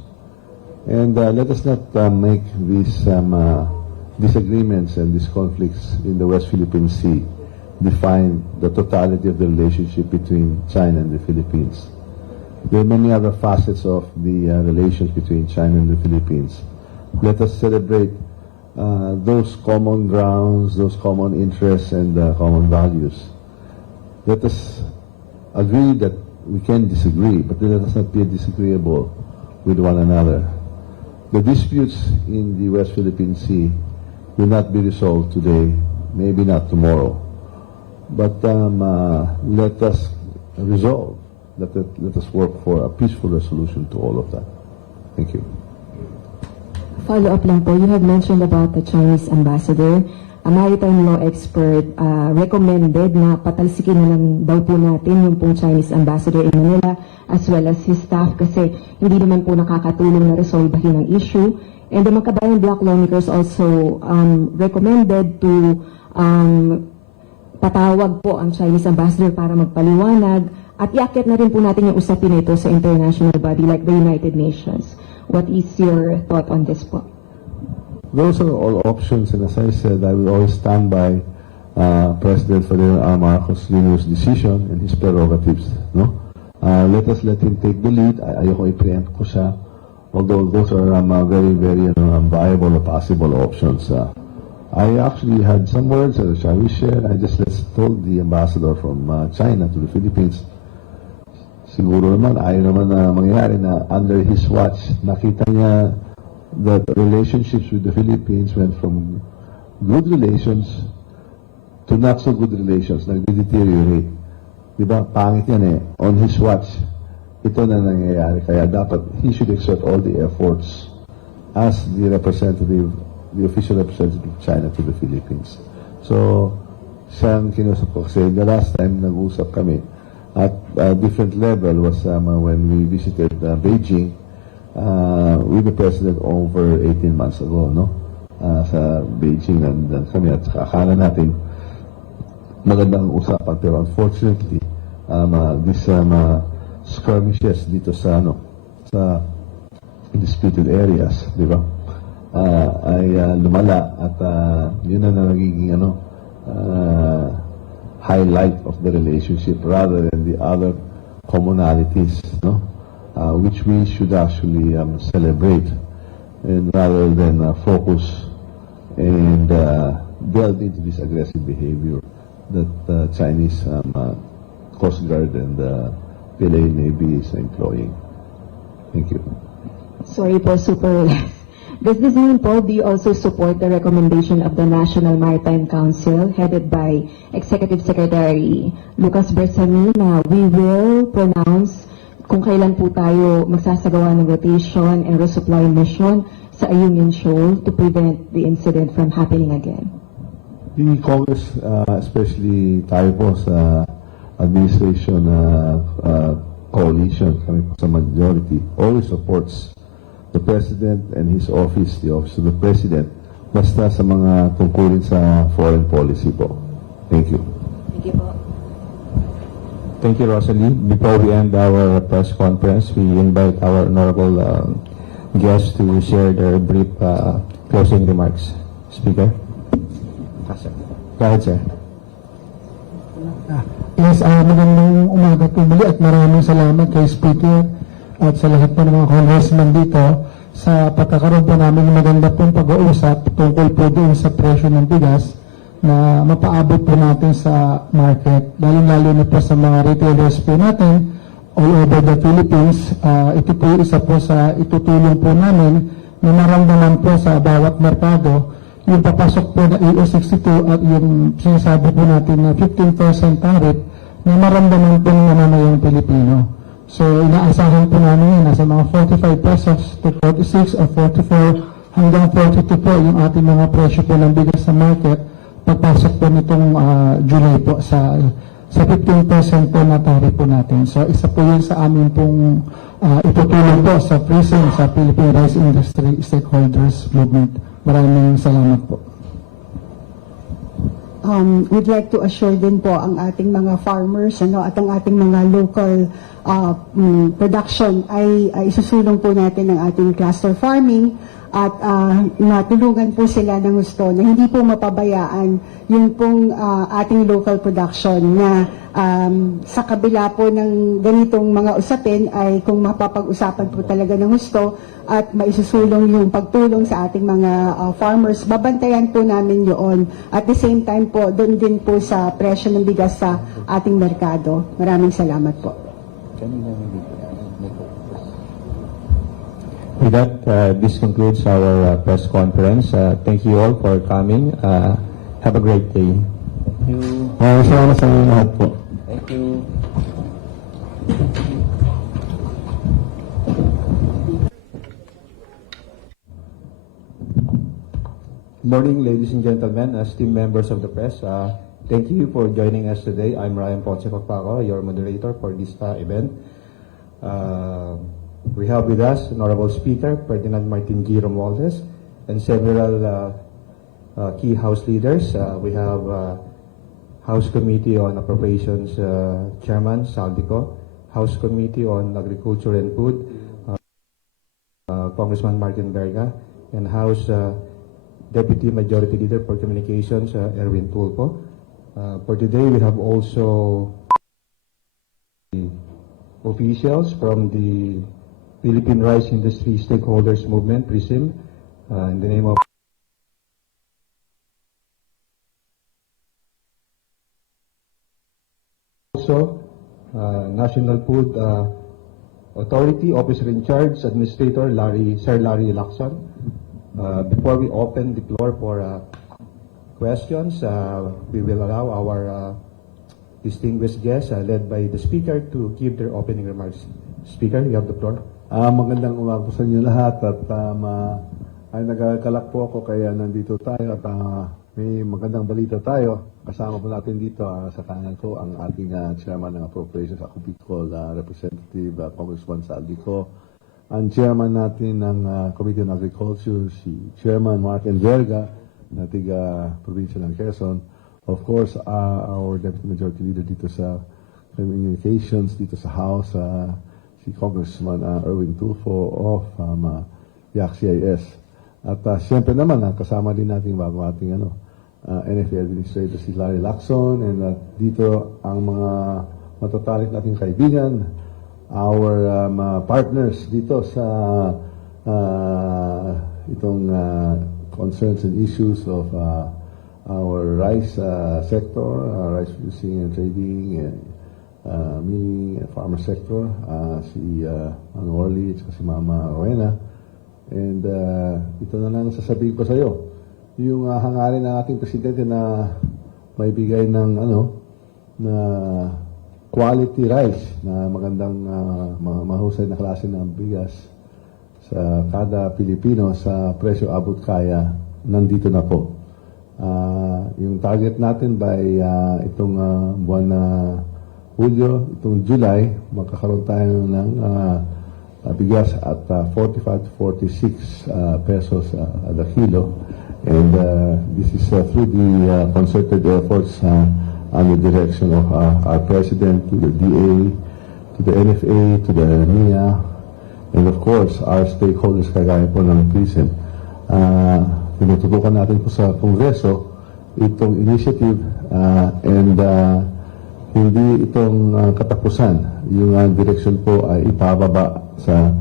and let us not make these disagreements and these conflicts in the West Philippine Sea define the totality of the relationship between China and the Philippines. There are many other facets of the relations between China and the Philippines. Let us celebrate those common grounds, those common interests, and common values. Let us agree that we can disagree, but let us not be disagreeable with one another. The disputes in the West Philippine Sea will not be resolved today, maybe not tomorrow. But let us resolve, let us work for a peaceful resolution to all of that. Thank you. Follow-up lang po, you have mentioned about the Chinese ambassador. A maritime law expert recommended na patalsikin na lang daw po natin yung pong Chinese ambassador in Manila as well as his staff kasi hindi naman po nakakatulong na resolbahin ang issue. And the Makabayan Black Lawmakers also recommended to patawag po ang Chinese ambassador para magpaliwanag at iakyat na rin po natin yung usapin ito sa international body like the United Nations. What is your thought on this po? Those are all options, and as I said, I will always stand by President Ferdinand R. Marcos Jr.'s decision and his prerogatives. No, let us let him take the lead. Ayoko i-preempt ko siya. Although those are very, very viable or possible options. I actually had some words that shall we share. I just told the ambassador from China to the Philippines. Siguro naman, ayaw naman na mangyari na under his watch, nakita niya that relationships with the Philippines went from good relations to not so good relations, nagde-deteriorate. Diba? Pangit yan eh. On his watch, ito na nangyayari. Kaya dapat, he should exert all the efforts as the representative, the official representative of China to the Philippines. So, siyang kinusap ko kasi the last time nag-usap kami at a different level was when we visited Beijing with the President over 18 months ago, no? Sa Beijing, nandan kami at akala natin magandang usapan, pero unfortunately, this skirmishes dito sa sa disputed areas, di ba? Ay lumala at yun na nagiging highlight of the relationship rather than the other commonalities, no? Which we should actually celebrate. and rather than focus and delve into this aggressive behavior that Chinese Coast Guard and PLA Navy is employing. Thank you. Sorry po, super. Does this mean po, do you also support the recommendation of the National Maritime Council headed by Executive Secretary Lucas Bersamin na we will pronounce kung kailan po tayo magsasagawa ng rotation and resupply mission sa Ayungin Shoal to prevent the incident from happening again? The Congress, especially tayo po sa administration coalition, kami po sa majority, always supports the President and his office, the Office of the President, basta sa mga tungkulin sa foreign policy po. Thank you. Thank you po. Thank you, Rosalie. Before we end our press conference, we invite our honorable guests to share their brief closing remarks. Speaker? Go ahead, sir. Yes, magandang umaga po muli at maraming salamat kay Speaker at sa lahat po ng mga congressman dito sa pagkakaroon po namin ng maganda pong pag-uusap tungkol po doon sa presyo ng bigas na mapaabot po natin sa market, lalo na po sa mga retailers po natin all over the Philippines. Ito po isa po sa itutulong po namin na maramdaman po sa bawat merkado yung papasok po na AO62 at yung sinasabi po natin na 15% tariff na maramdaman po ng mamamayang Pilipino. So, inaasahan po namin yan nasa mga 45 pesos to 46 or 44 hanggang 42 po yung ating mga presyo po ng bigas sa market pagpasok po nitong July po sa 15% po na tariff po natin. So, isa po yun sa amin pong itutulong po sa PRISM, sa Philippine Rice Industry Stakeholders Movement. Maraming salamat po. We'd like to assure din po ang ating mga farmers at ang ating mga local production ay isusulong po natin ng ating cluster farming at matulungan po sila ng gusto na hindi po mapabayaan yung pong ating local production na sa kabila po ng ganitong mga usapin ay kung mapapag-usapan po talaga ng gusto at maisusulong yung pagtulong sa ating mga farmers, babantayan po namin yun. At the same time po, doon din po sa presyo ng bigas sa ating merkado. Maraming salamat po. With that, this concludes our press conference. Thank you all for coming. Have a great day. Thank you. Salamat sa inyo lahat po. Thank you. Good morning, ladies and gentlemen, esteemed members of the press. Thank you for joining us today. I'm Ryan Ponce Pagpaco, your moderator for this event. We have with us Honorable Speaker Ferdinand Martin G. Romualdez and several key House leaders. We have House Committee on Appropriations Chairman Saldico, House Committee on Agriculture and Food, Congressman Martin Verga, and House Deputy Majority Leader for Communications, Erwin Tulfo. For today, we have also officials from the Philippine Rice Industry Stakeholders Movement, PRISM, in the name of also National Food Authority Officer in Charge, Administrator Sir Larry Lacson. Before we open the floor for questions, we will allow our distinguished guests, led by the Speaker, to give their opening remarks. Speaker, you have the floor. Magandang umaga po sa inyo lahat at ay nagkalak po ako kaya nandito tayo at may magandang balita tayo. Kasama po natin dito sa kanan ko ang ating Chairman ng Appropriations, ako Bicol, Representative Congressman Saldico, ang Chairman natin ng Committee on Agriculture, si Chairman Martin Verga, na tiga probinsya ng Quezon. Of course, our Deputy Majority Leader dito sa Communications, dito sa House, si Congressman Erwin Tulfo of YAC-CIS. At siyempre naman, kasama din natin bago ating NFA Administrator si Larry Lacson, and dito ang mga matatalik nating kaibigan, our partners dito sa itong concerns and issues of our rice sector, rice producing and trading, milling, farmer sector, si Mang Orly at si Mama Rowena. And ito na lang sasabihin ko sa iyo. Yung hangarin ng ating presidente na maibigay ng na quality rice na magandang mahusay na klase ng bigas sa kada Pilipino sa presyo abot kaya, nandito na po. Yung target natin by itong buwan na Hulyo, itong July, magkakaroon tayo ng bigas at 45 to 46 pesos a kilo. And this is through the concerted efforts under the direction of our President, to the DA, to the NFA, to the NIA, and of course, our stakeholders kagaya po ng PRISM. Tinututukan natin po sa Kongreso itong initiative and hindi itong katapusan. Yung direction po ay ipababa sa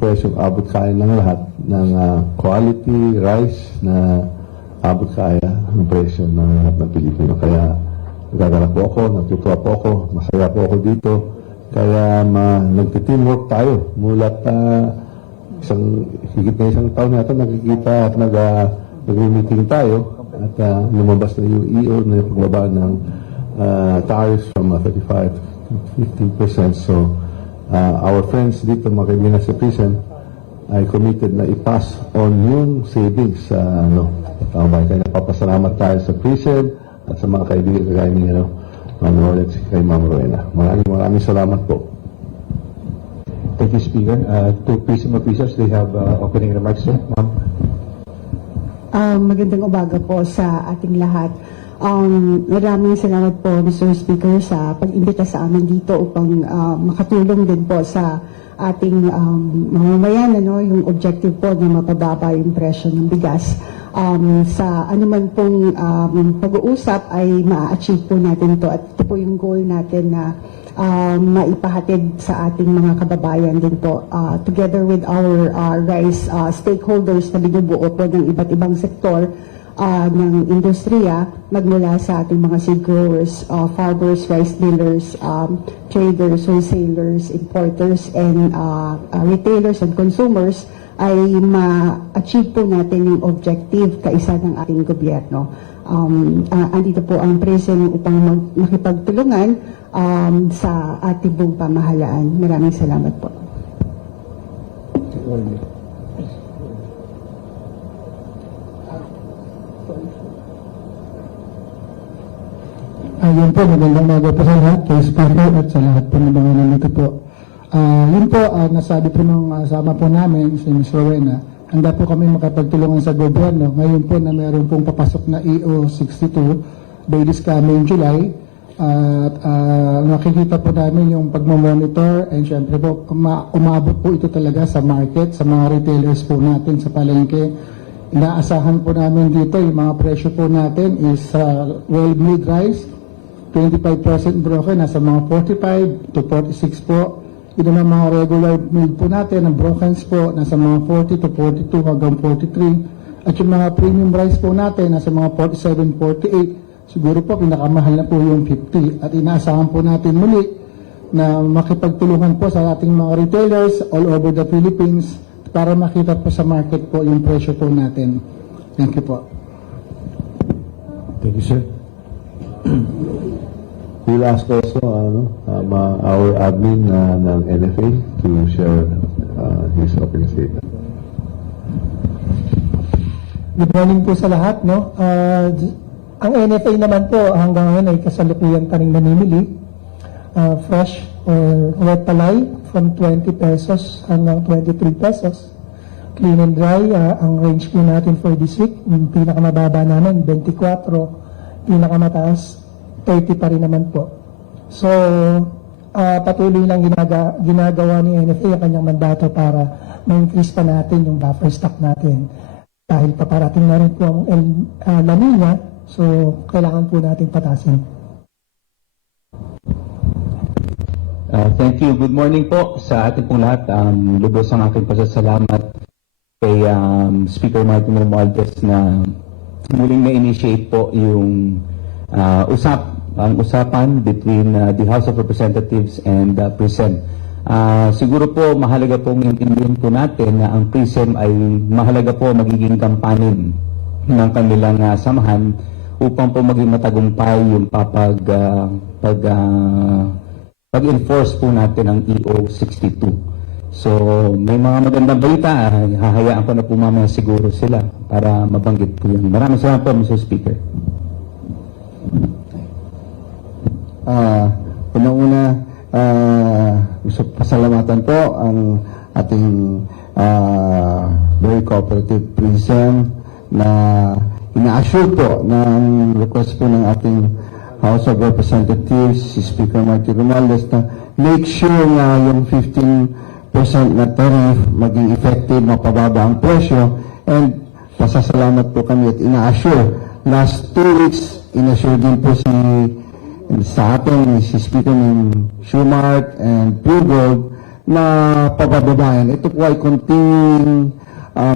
presyong abot kaya ng lahat ng quality rice na abot kaya ng presyo ng lahat ng Pilipino. Kaya nagdadala po ako, natutuwa po ako, masaya po ako dito. Kaya nagti-teamwork tayo. Mulat higit na isang taon na ito, nakikita at nag-meeting tayo at lumabas na yung EO na yung pagbaba ng tariffs from 35 to 15%. So, our friends dito, mga kaibigan sa PRISM, ay committed na i-pass on yung savings sa kaya napapasalamat tayo sa PRISM at sa mga kaibigan kagaya ni Manuel at kay Ma'am Rowena. Maraming salamat po. Thank you, Speaker. To PRISM officials, they have opening remarks, sir. Ma'am. Magandang umaga po sa ating lahat. Maraming salamat po, Mr. Speaker, sa pag-imbita sa amin dito upang makatulong din po sa ating mamamayan, yung objective po na mapababa yung presyo ng bigas. Sa anuman pong pag-uusap ay ma-achieve po natin to at ito po yung goal natin na maipahatid sa ating mga kababayan din po together with our rice stakeholders na binubuo po ng iba't ibang sektor ng industriya magmula sa ating mga seed growers, farmers, rice millers, traders, wholesalers, importers, and retailers and consumers ay ma-achieve po natin yung objective kaisa ng ating gobyerno. Andito po ang PRISM upang makipagtulungan sa ating buong pamahalaan. Maraming salamat po. Yun po, magandang umaga po sa lahat, kay Speaker at sa lahat po ng mga nandito po. Yun po, nasabi po ng sama po namin, si Ms. Rowena, handa po kami makapagtulungan sa gobyerno. Ngayon po na meron pong papasok na EO 62, daily coming July, at nakikita po namin yung pagmamonitor and syempre po, umabot po ito talaga sa market, sa mga retailers po natin sa palengke. Inaasahan po namin dito, yung mga presyo po natin is well-made rice, 25% broken, nasa mga 45 to 46 po. Ito na mga regular made po natin, ang brokens po, nasa mga 40 to 42 hanggang 43. At yung mga premium rice po natin, nasa mga 47, 48. Siguro po, pinakamahal na po yung 50. At inaasahan po natin muli na makipagtulungan po sa ating mga retailers all over the Philippines para makita po sa market po yung presyo po natin. Thank you po. Thank you, sir. We'll ask also our admin ng NFA to share his opening statement. Good morning po sa lahat. Ang NFA naman po hanggang ngayon ay kasalukuyan pa rin namimili. Fresh or wet palay from 20 pesos hanggang 23 pesos. Clean and dry, ang range po natin for this week, yung pinakamababa namin, 24, pinakamataas, 30 pa rin naman po. So, patuloy lang ginagawa ni NFA ang kanyang mandato para ma-increase pa natin yung buffer stock natin. Dahil paparating na rin po ang La Nina, so kailangan po natin patasin. Thank you. Good morning po sa ating pong lahat. Lubos ang aking pasasalamat kay Speaker Martin Romualdez na muling na-initiate po yung ang usapan between the House of Representatives and PRISM. Siguro po mahalaga pong intindihin po natin na ang PRISM ay mahalaga po magiging kampanin ng kanilang samahan upang po maging matagumpay yung pag-enforce po natin ang EO 62. So may mga magandang balita, hahayaan ko na po mamaya siguro sila para mabanggit po yan. Maraming salamat po, Mr. Speaker. Unang-una, gusto pasalamatan po ang ating very cooperative PRISM na ina-assure po ng request po ng ating House of Representatives, si Speaker Martin Romualdez, na make sure na yung 15% na tariff maging effective, mapababa ang presyo, and pasasalamat po kami at ina-assure. Last 2 weeks, ina-assure din po sa atin si Speaker ng Schumart and Pure Gold na pabababayan. Ito po ay continuing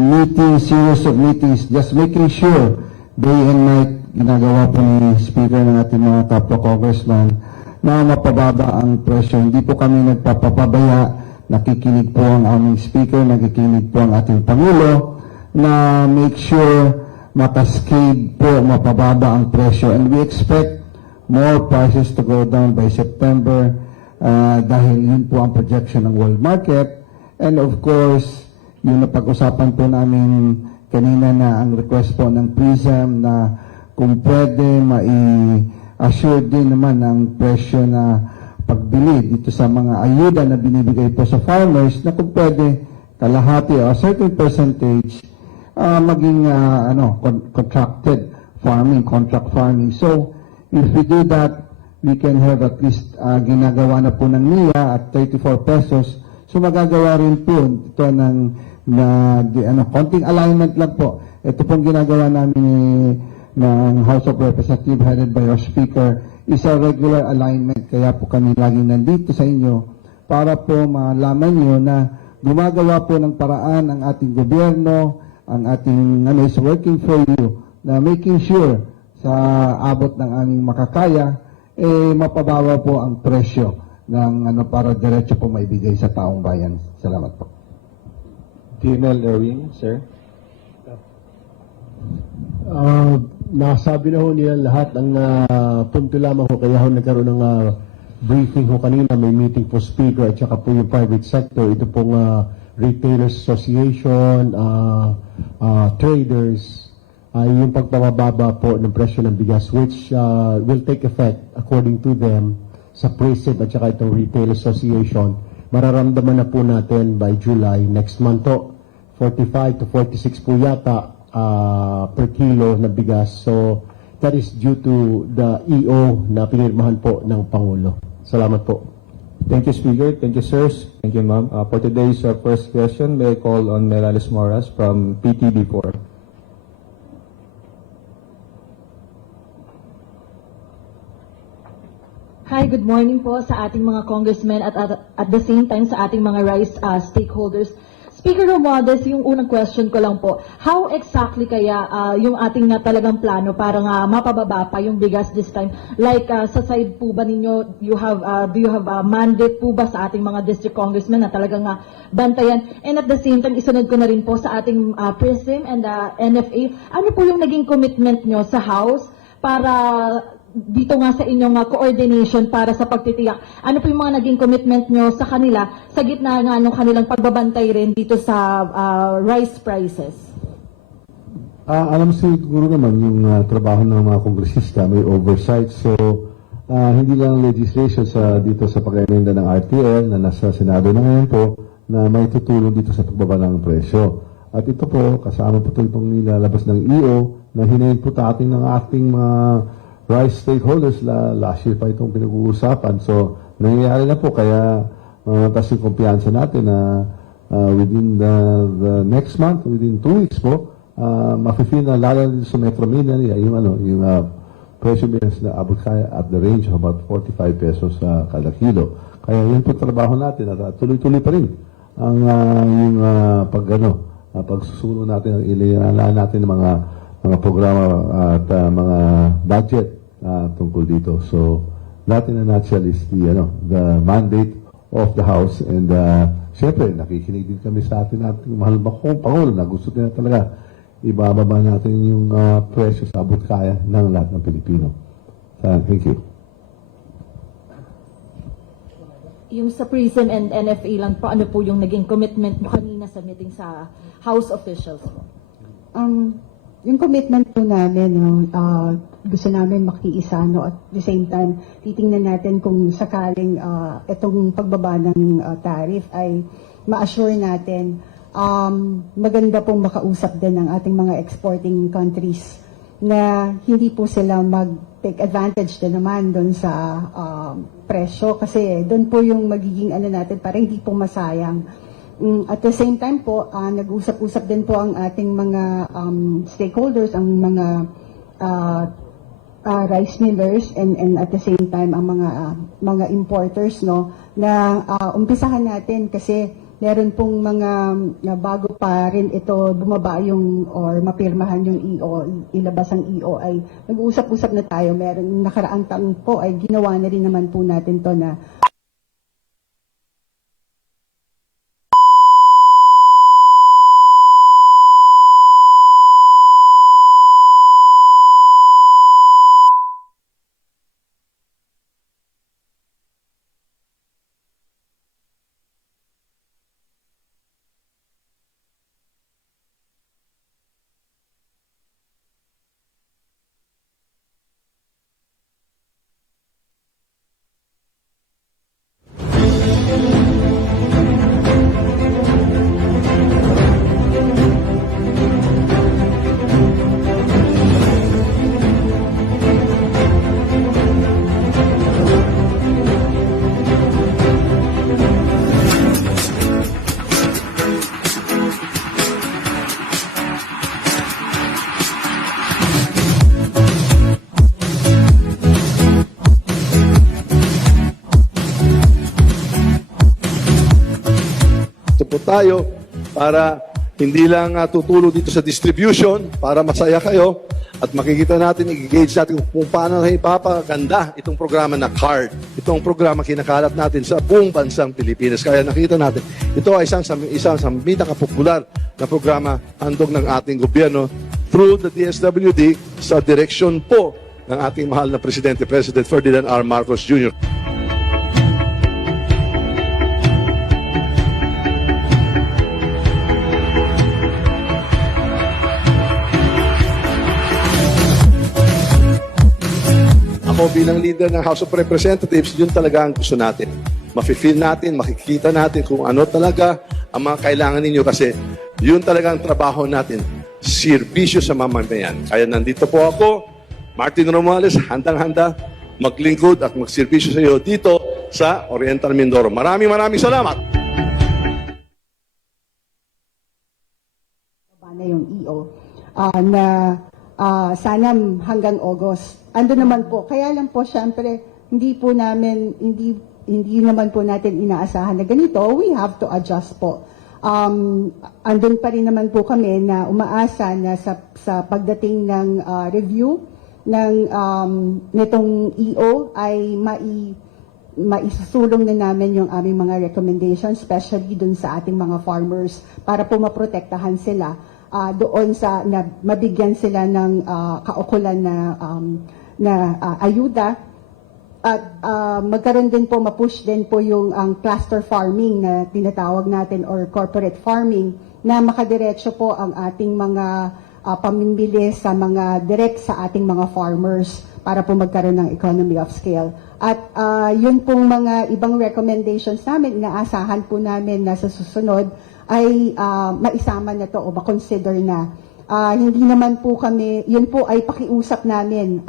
meetings, series of meetings, just making sure day and night ginagawa po ni Speaker ng ating mga kapwa congressman na mapababa ang presyo. Hindi po kami nagpapabaya, nakikinig po ang aming Speaker, nakikinig po ang ating Pangulo na make sure makaskade po, mapababa ang presyo. And we expect more prices to go down by September dahil yun po ang projection ng world market. And of course, yung napag-usapan po namin kanina na ang request po ng PRISM na kung pwede mai-assure din naman ang presyo na pagbili dito sa mga ayuda na binibigay po sa farmers na kung pwede kalahati o a certain percentage maging contracted farming, contract farming. So, if we do that, we can have at least ginagawa na po ng NIA at 34 pesos. So magagawa rin po ito ng konting alignment lang po. Ito pong ginagawa namin ng House of Representatives headed by our Speaker is a regular alignment. Kaya po kami laging nandito sa inyo para po malaman nyo na gumagawa po ng paraan ang ating gobyerno, ang ating is working for you, na making sure sa abot ng aming makakaya, mapababa po ang presyo ng para diretso po maibigay sa taong bayan. Salamat po. TNL Erwin, sir. Nasabi na ho niya lahat ang punto lamang ho, kaya ho nagkaroon ng briefing ho kanina, may meeting po Speaker at saka po yung private sector, ito pong Retailers Association, traders, yung pagpapababa po ng presyo ng bigas which will take effect according to them sa PRISM at saka itong Retail Association. Mararamdaman na po natin by July next month to 45 to 46 po yata per kilo na bigas. So that is due to the EO na pinirmahan po ng Pangulo. Salamat po. Thank you, Speaker. Thank you, sirs. Thank you, ma'am. For today's first question, may I call on Merales Moras from PTB4. Hi, good morning po sa ating mga congressmen at the same time sa ating mga rice stakeholders. Speaker Romualdez, yung unang question ko lang po, how exactly kaya yung ating talagang plano para nga mapababa pa yung bigas this time? Like sa side po ba ninyo, do you have a mandate po ba sa ating mga district congressmen na talagang bantayan? And at the same time, isunod ko na rin po sa ating PRISM and NFA, ano po yung naging commitment nyo sa House para dito nga sa inyong coordination para sa pagtitiyak? Ano po yung mga naging commitment nyo sa kanila sa gitna nga ng kanilang pagbabantay rin dito sa rice prices? Alam siguro naman yung trabaho ng mga kongresista, may oversight. So, hindi lang legislation dito sa pag-emenda ng RTL na nasa Senado na ngayon po na may tutulong dito sa pagbaba ng presyo. At ito po, kasama po itong nilalabas ng EO na hinayin po ating ng ating mga rice stakeholders last year pa itong pinag-uusapan. So, nangyayari na po kaya mataas yung kumpiyansa natin na within the next month, within 2 weeks po, mafe-feel na lalo sa Metro Manila yung presyo bigas na abot kaya at the range of about 45 pesos kada kilo. Kaya yun po trabaho natin at tuloy-tuloy pa rin ang pagsusunod natin, ililaan natin ng mga programa at mga budget tungkol dito. So, that in a nutshell is the mandate of the House. And siyempre, nakikinig din kami sa ating mahal na Pangulo na gusto nila talaga ibababa natin yung presyo sa abot kaya ng lahat ng Pilipino. Thank you. Yung sa PRISM and NFA lang po, ano po yung naging commitment mo kanina sa meeting sa House officials po? Yung commitment po namin, gusto namin makiisa, at the same time, titingnan natin kung sakaling itong pagbaba ng tariff ay ma-assure natin. Maganda pong makausap din ng ating mga exporting countries na hindi po sila mag-take advantage din naman doon sa presyo kasi doon po yung magiging natin para hindi po masayang. At the same time po, nag-usap-usap din po ang ating mga stakeholders, ang mga rice millers and at the same time ang mga importers na umpisahan natin kasi meron pong mga bago pa rin ito bumaba or mapirmahan yung EO, ilabas ang EO ay nag-uusap-usap na tayo. Meron nakaraang taon po ay ginawa na rin naman po natin to na po tayo para hindi lang tutulong dito sa distribution para masaya kayo at makikita natin, i-gauge natin kung paano na ipapaganda itong programa na CARD. Itong programa kinakalat natin sa buong bansang Pilipinas. Kaya nakita natin, ito ay isang sa pinakapopular na programa handog ng ating gobyerno through the DSWD sa direksyon po ng ating mahal na President Ferdinand R. Marcos Jr. Ako bilang leader ng House of Representatives, yun talaga ang gusto natin. Mafe-feel natin, makikita natin kung ano talaga ang mga kailangan ninyo kasi yun talaga ang trabaho natin, serbisyo sa mamamayan. Kaya nandito po ako, Martin Romualdez, handang-handa maglingkod at magserbisyo sa iyo dito sa Oriental Mindoro. Maraming salamat! na yung EO sana hanggang August. Ando naman po. Kaya lang po, syempre, hindi naman po natin inaasahan na ganito. We have to adjust po. Andun pa rin naman po kami na umaasa na sa pagdating ng review ng nitong EO ay maisulong na namin yung aming mga recommendations, especially dun sa ating mga farmers para po maprotektahan sila doon sa na mabigyan sila ng kaukulan na ayuda at magkaroon din po, mapush din po yung ang cluster farming na tinatawag natin or corporate farming na makadiretso po ang ating mga pamimili sa mga direct sa ating mga farmers para po magkaroon ng economy of scale. At yun pong mga ibang recommendations namin, inaasahan po namin na sa susunod ay maisama na to o makonsider na. Hindi naman po kami, yun po ay pakiusap namin,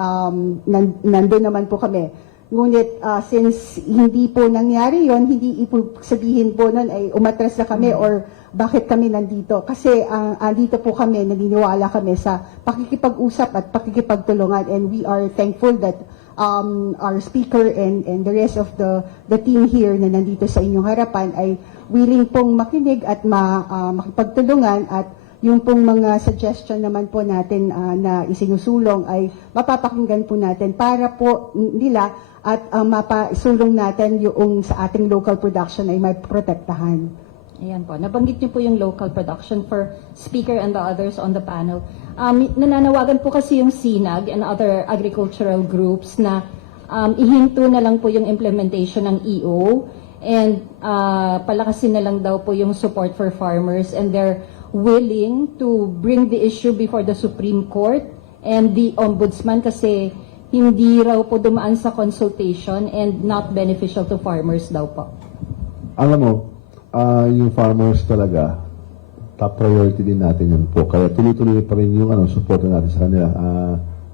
nandun naman po kami. Ngunit since hindi po nangyari yun, hindi sabihin po nun ay umatras na kami or bakit kami nandito. Kasi dito po kami, naniniwala kami sa pakikipag-usap at pakikipagtulungan, and we are thankful that our speaker and the rest of the team here na nandito sa inyong harapan ay willing pong makinig at makipagtulungan at yung pong mga suggestion naman po natin na isinusulong ay mapapakinggan po natin para po nila at mapasulong natin yung sa ating local production ay maprotektahan. Ayan po. Nabanggit niyo po yung local production for Speaker and the others on the panel. Nananawagan po kasi yung SINAG and other agricultural groups na ihinto na lang po yung implementation ng EO and palakasin na lang daw po yung support for farmers, and they're willing to bring the issue before the Supreme Court and the Ombudsman kasi hindi raw po dumaan sa consultation and not beneficial to farmers daw po. Alam mo, yung farmers talaga, top priority din natin yan po. Kaya tuloy-tuloy pa rin yung support natin sa kanila.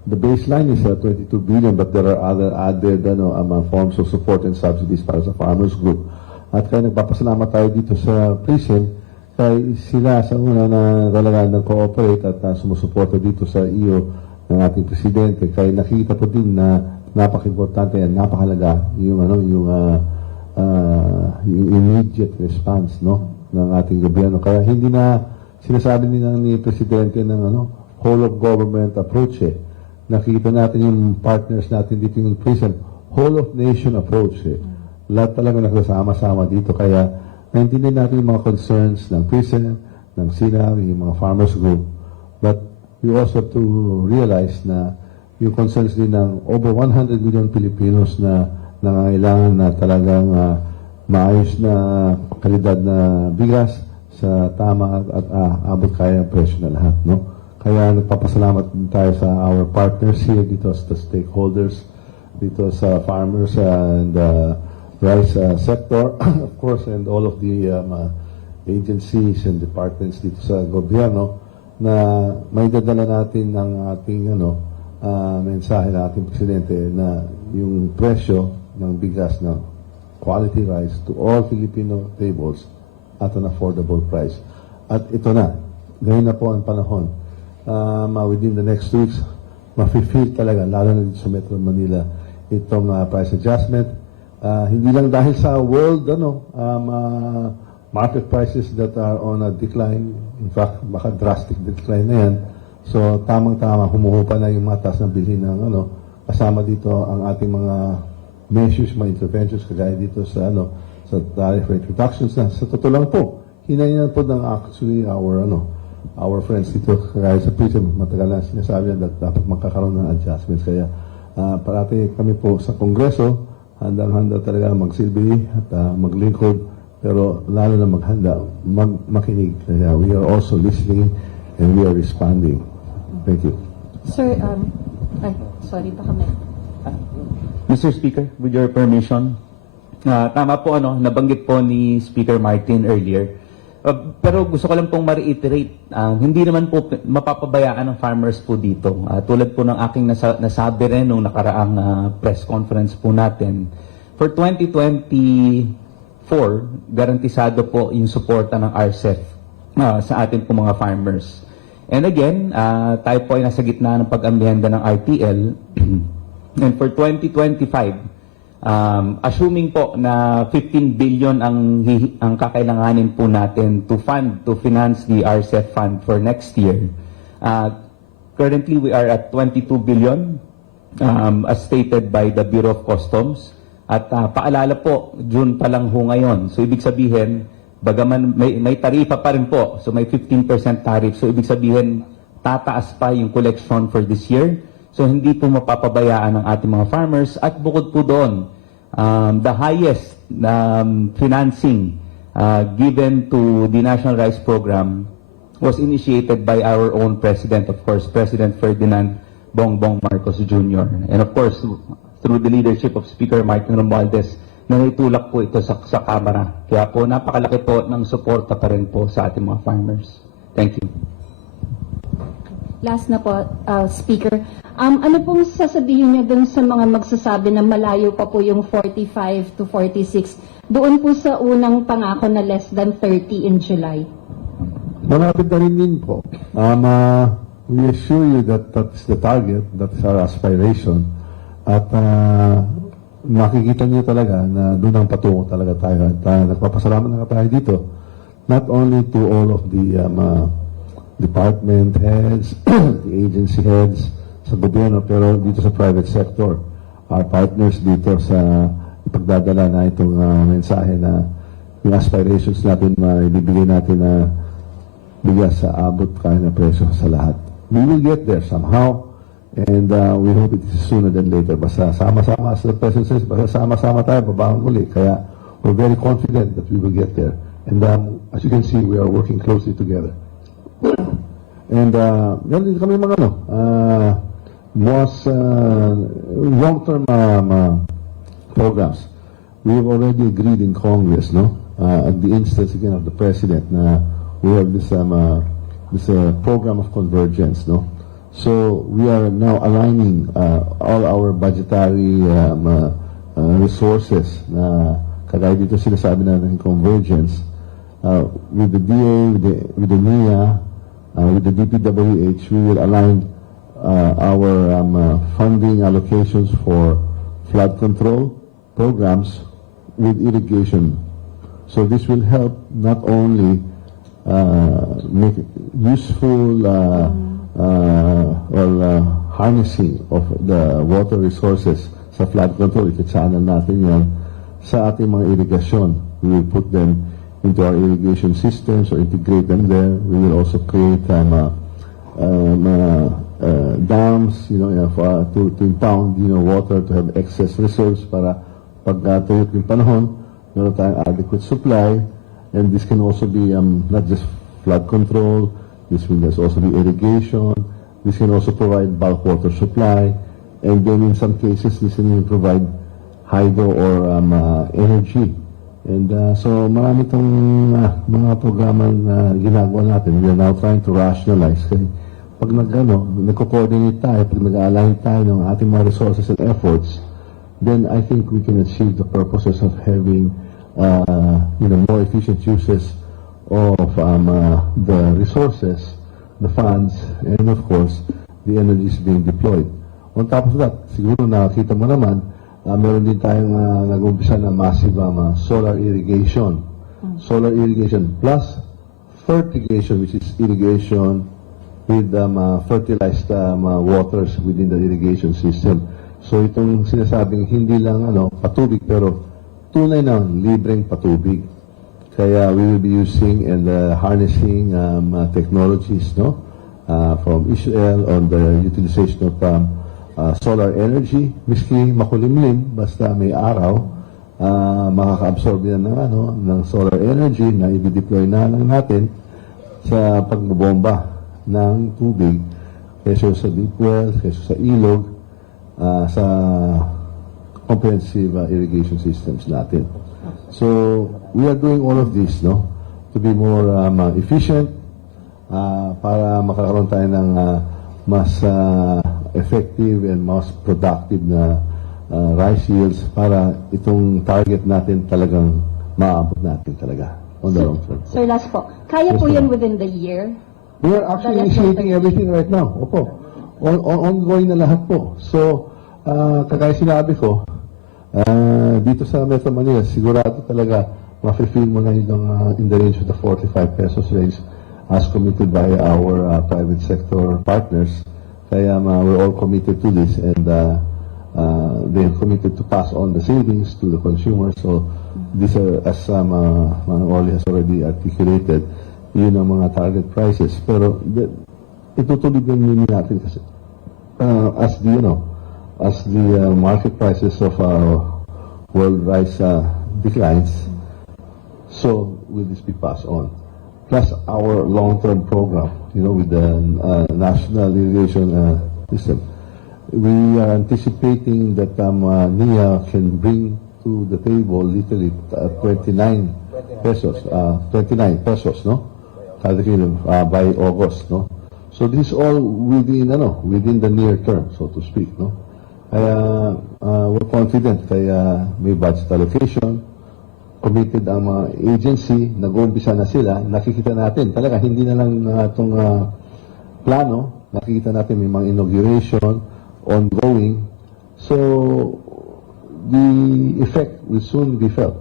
The baseline is 22 billion, but there are other added forms of support and subsidies para sa farmers group. At kaya nagpapasalamat tayo dito sa PRISM, kaya sila sa una na talaga nag-cooperate at sumusuporta dito sa iyo ng ating presidente. Kaya nakikita po din na napaka-importante yan, napakalaga yung immediate response ng ating gobyerno. Kaya hindi na sinasabi ni presidente ng whole of government approach eh. Nakikita natin yung partners natin dito yung PRISM, whole of nation approach eh. Lahat talaga nagsasama-sama dito. Kaya naintindihan natin yung mga concerns ng PRISM, ng SINAG, yung mga farmers group. But we also have to realize na yung concerns din ng over 100 million Filipinos na nangangailangan na talagang maayos na kalidad na bigas sa tama at abot kaya ang presyo na lahat. Kaya nagpapasalamat din tayo sa our partners here dito sa stakeholders, dito sa farmers and rice sector, of course, and all of the agencies and departments dito sa gobyerno na may dadala natin ng ating mensahe ng ating presidente na yung presyo ng bigas na quality rice to all Filipino tables at an affordable price. At ito na, ngayon na po ang panahon. Within the next 2 weeks, mafe-feel talaga, lalo na dito sa Metro Manila, itong price adjustment. Hindi lang dahil sa world market prices that are on a decline, in fact baka drastic decline na yan, so tamang-tama humuhupa na yung mataas na bilhin ng kasama dito ang ating mga measures, mga interventions kagaya dito sa sa tariff rate reductions na sa totoo lang po hinahinan po ng actually our friends dito kagaya sa PRISM, matagal na sinasabi na dapat magkakaroon ng adjustments. Kaya parati kami po sa Kongreso handang-handa talaga magsilbi at maglingkod, pero lalo na maghanda, makinig. Kaya we are also listening and we are responding. Thank you. Sir, sorry, baka may... Mr. Speaker, with your permission, tama po nabanggit po ni Speaker Martin earlier. Pero gusto ko lang pong ma-reiterate, hindi naman po mapapabayaan ng farmers po dito. Tulad po ng aking nasabi rin nung nakaraang press conference po natin, for 2024, garantisado po yung suporta ng RCEP sa atin po mga farmers. And again, tayo po ay nasa gitna ng pag-ambyenda ng RTL. And for 2025, assuming po na 15 billion ang kakailanganin po natin to finance the RCEP fund for next year. Currently, we are at 22 billion as stated by the Bureau of Customs. At paalala po, June pa lang ho ngayon. So, ibig sabihin, bagaman may tarifa pa rin po. So, may 15% tariff. So, ibig sabihin, tataas pa yung collection for this year. So, hindi po mapapabayaan ng ating mga farmers. At bukod po doon, the highest financing given to the National Rice Program was initiated by our own President, of course, President Ferdinand Bongbong Marcos Jr. And of course, through the leadership of Speaker Martin Romualdez, na naitulak po ito sa Kamara. Kaya po, napakalaki po ng suporta pa rin po sa ating mga farmers. Thank you. Last na po, Speaker. Ano pong sasabihin niyo dun sa mga magsasabi na malayo pa po yung 45 to 46 doon po sa unang pangako na less than 30 in July? Malapit na rin din po. We assure you that that's the target, that's our aspiration. At makikita niyo talaga na doon ang patungo talaga tayo. At nagpapasalamat na tayo dito. Not only to all of the department heads, the agency heads sa gobyerno, pero dito sa private sector, our partners dito sa ipagdadala na itong mensahe na yung aspirations natin ibibigay natin na bigas sa abot kaya na presyo sa lahat. We will get there somehow, and we hope it is sooner than later. Basta sama-sama, as the President says, basta sama-sama tayo, babangon uli. Kaya we're very confident that we will get there. And as you can see, we are working closely together. And meron din kami mga most long-term programs. We have already agreed in Congress, at the instance again of the President, we have this program of convergence, So we are now aligning all our budgetary resources na kagaya dito sinasabi natin convergence with the DA, with the NIA, with the DPWH. We will align our funding allocations for flood control programs with irrigation. So this will help not only make useful harnessing of the water resources sa flood control. Ika-channel natin yan sa ating mga irigasyon. We will put them into our irrigation systems or integrate them there. We will also create dams, to impound, water to have excess reserves para pag tuyot yung panahon, meron tayong adequate supply, and this can also be not just flood control, this will also be irrigation, this can also provide bulk water supply, and then in some cases, this can even provide hydro or energy. And so marami itong mga programa na ginagawa natin. We are now trying to rationalize. Kaya pag nagko-coordinate tayo, pag nag-align tayo ng ating mga resources and efforts, then I think we can achieve the purposes of having more efficient uses of the resources, the funds, and of course, the energies being deployed. On top of that, siguro nakita mo naman, meron din tayong nag-umpisa na massive solar irrigation. Solar irrigation plus fertigation, which is irrigation with fertilized waters within the irrigation system. So itong sinasabing hindi lang patubig, pero tunay na libreng patubig. Kaya we will be using and harnessing technologies from Israel on the utilization of solar energy, miski makulimlim, basta may araw, makaka-absorb yan ng solar energy na i-deploy na lang natin sa pagbobomba ng tubig, kaysa sa deep wells, kaysa sa ilog, sa comprehensive irrigation systems natin. So, we are doing all of this, to be more efficient, para makakaroon tayo ng mas effective and mas productive na rice yields para itong target natin talagang maabot natin talaga on the long term. Sir, last po. Kaya po yan within the year? We are actually initiating everything right now. Opo. Ongoing na lahat po. So, kagaya sinabi ko, dito sa Metro Manila, sigurado talaga ma-fulfill mo na yung in the range of the 45 pesos range as committed by our private sector partners. Kaya we're all committed to this, and they have committed to pass on the savings to the consumers. So these are, as Manong Orly has already articulated, yun ang mga target prices. Pero itutuloy din natin kasi as the market prices of world rice declines, so will this be passed on. Plus our long-term program, with the national irrigation system. We are anticipating that NIA can bring to the table literally 29 pesos, kada kilo by August, So this all within the near term, so to speak, Kaya we're confident, kaya may budget allocation, committed ang mga agency, nag-uumpisa na sila, nakikita natin, talaga hindi na lang itong plano, nakikita natin may mga inauguration, ongoing, so the effect will soon be felt.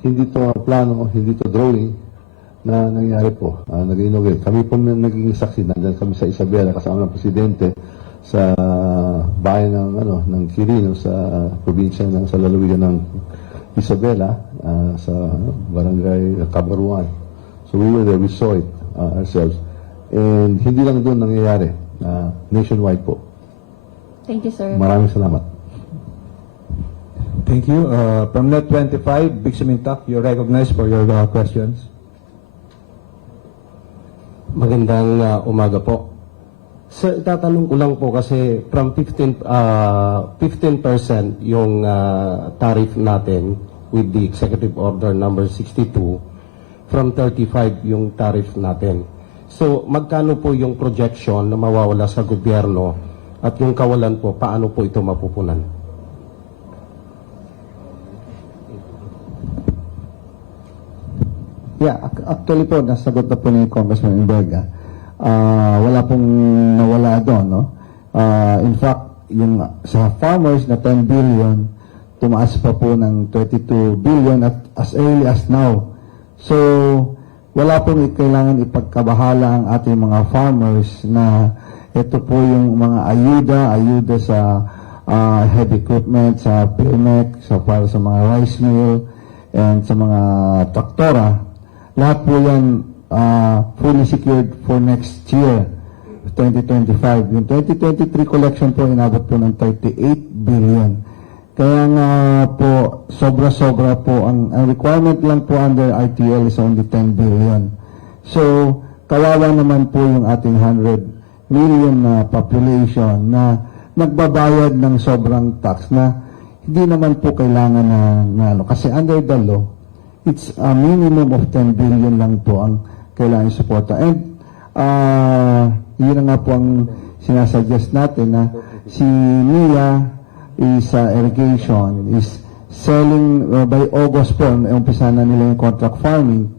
Hindi to plano, hindi to drawing, na nangyari po, nag-inaugurate. Kami po naging saksi, nandiyan kami sa Isabela kasama ng Presidente sa bayan ng Quirino sa probinsya sa lalawigan ng Isabela, sa barangay Cabaruan. So we were there, we saw it ourselves. And hindi lang doon nangyayari, nationwide po. Thank you, sir. Maraming salamat. Thank you. From Net 25, Big Sumintak, you're recognized for your questions. Magandang umaga po. Sir, itatanong ko lang po kasi from 15% yung tariff natin with the Executive Order number 62, from 35 yung tariff natin. So, magkano po yung projection na mawawala sa gobyerno at yung kawalan po, paano po ito mapupunan? Yeah, actually po, nasagot na po ni Congressman Imberga. Wala pong nawala doon, no? In fact, yung sa farmers na 10 billion, tumaas pa po ng 22 billion at as early as now. So, wala pong kailangan ipagkabahala ang ating mga farmers na ito po yung mga ayuda sa heavy equipment, sa PMEC, para sa mga rice mill, and sa mga traktora. Lahat po yan fully secured for next year, 2025. Yung 2023 collection po, inabot po ng 38 billion. Kaya nga po, sobra-sobra po. Ang requirement lang po under RTL is only 10 billion. So, kawawa naman po yung ating 100 million na population na nagbabayad ng sobrang tax na hindi naman po kailangan na kasi under the law, it's a minimum of 10 billion lang po ang kailangan suporta. And yun na nga po ang sinasuggest natin na si NIA is irrigation is selling by August po, umpisa na nila yung contract farming,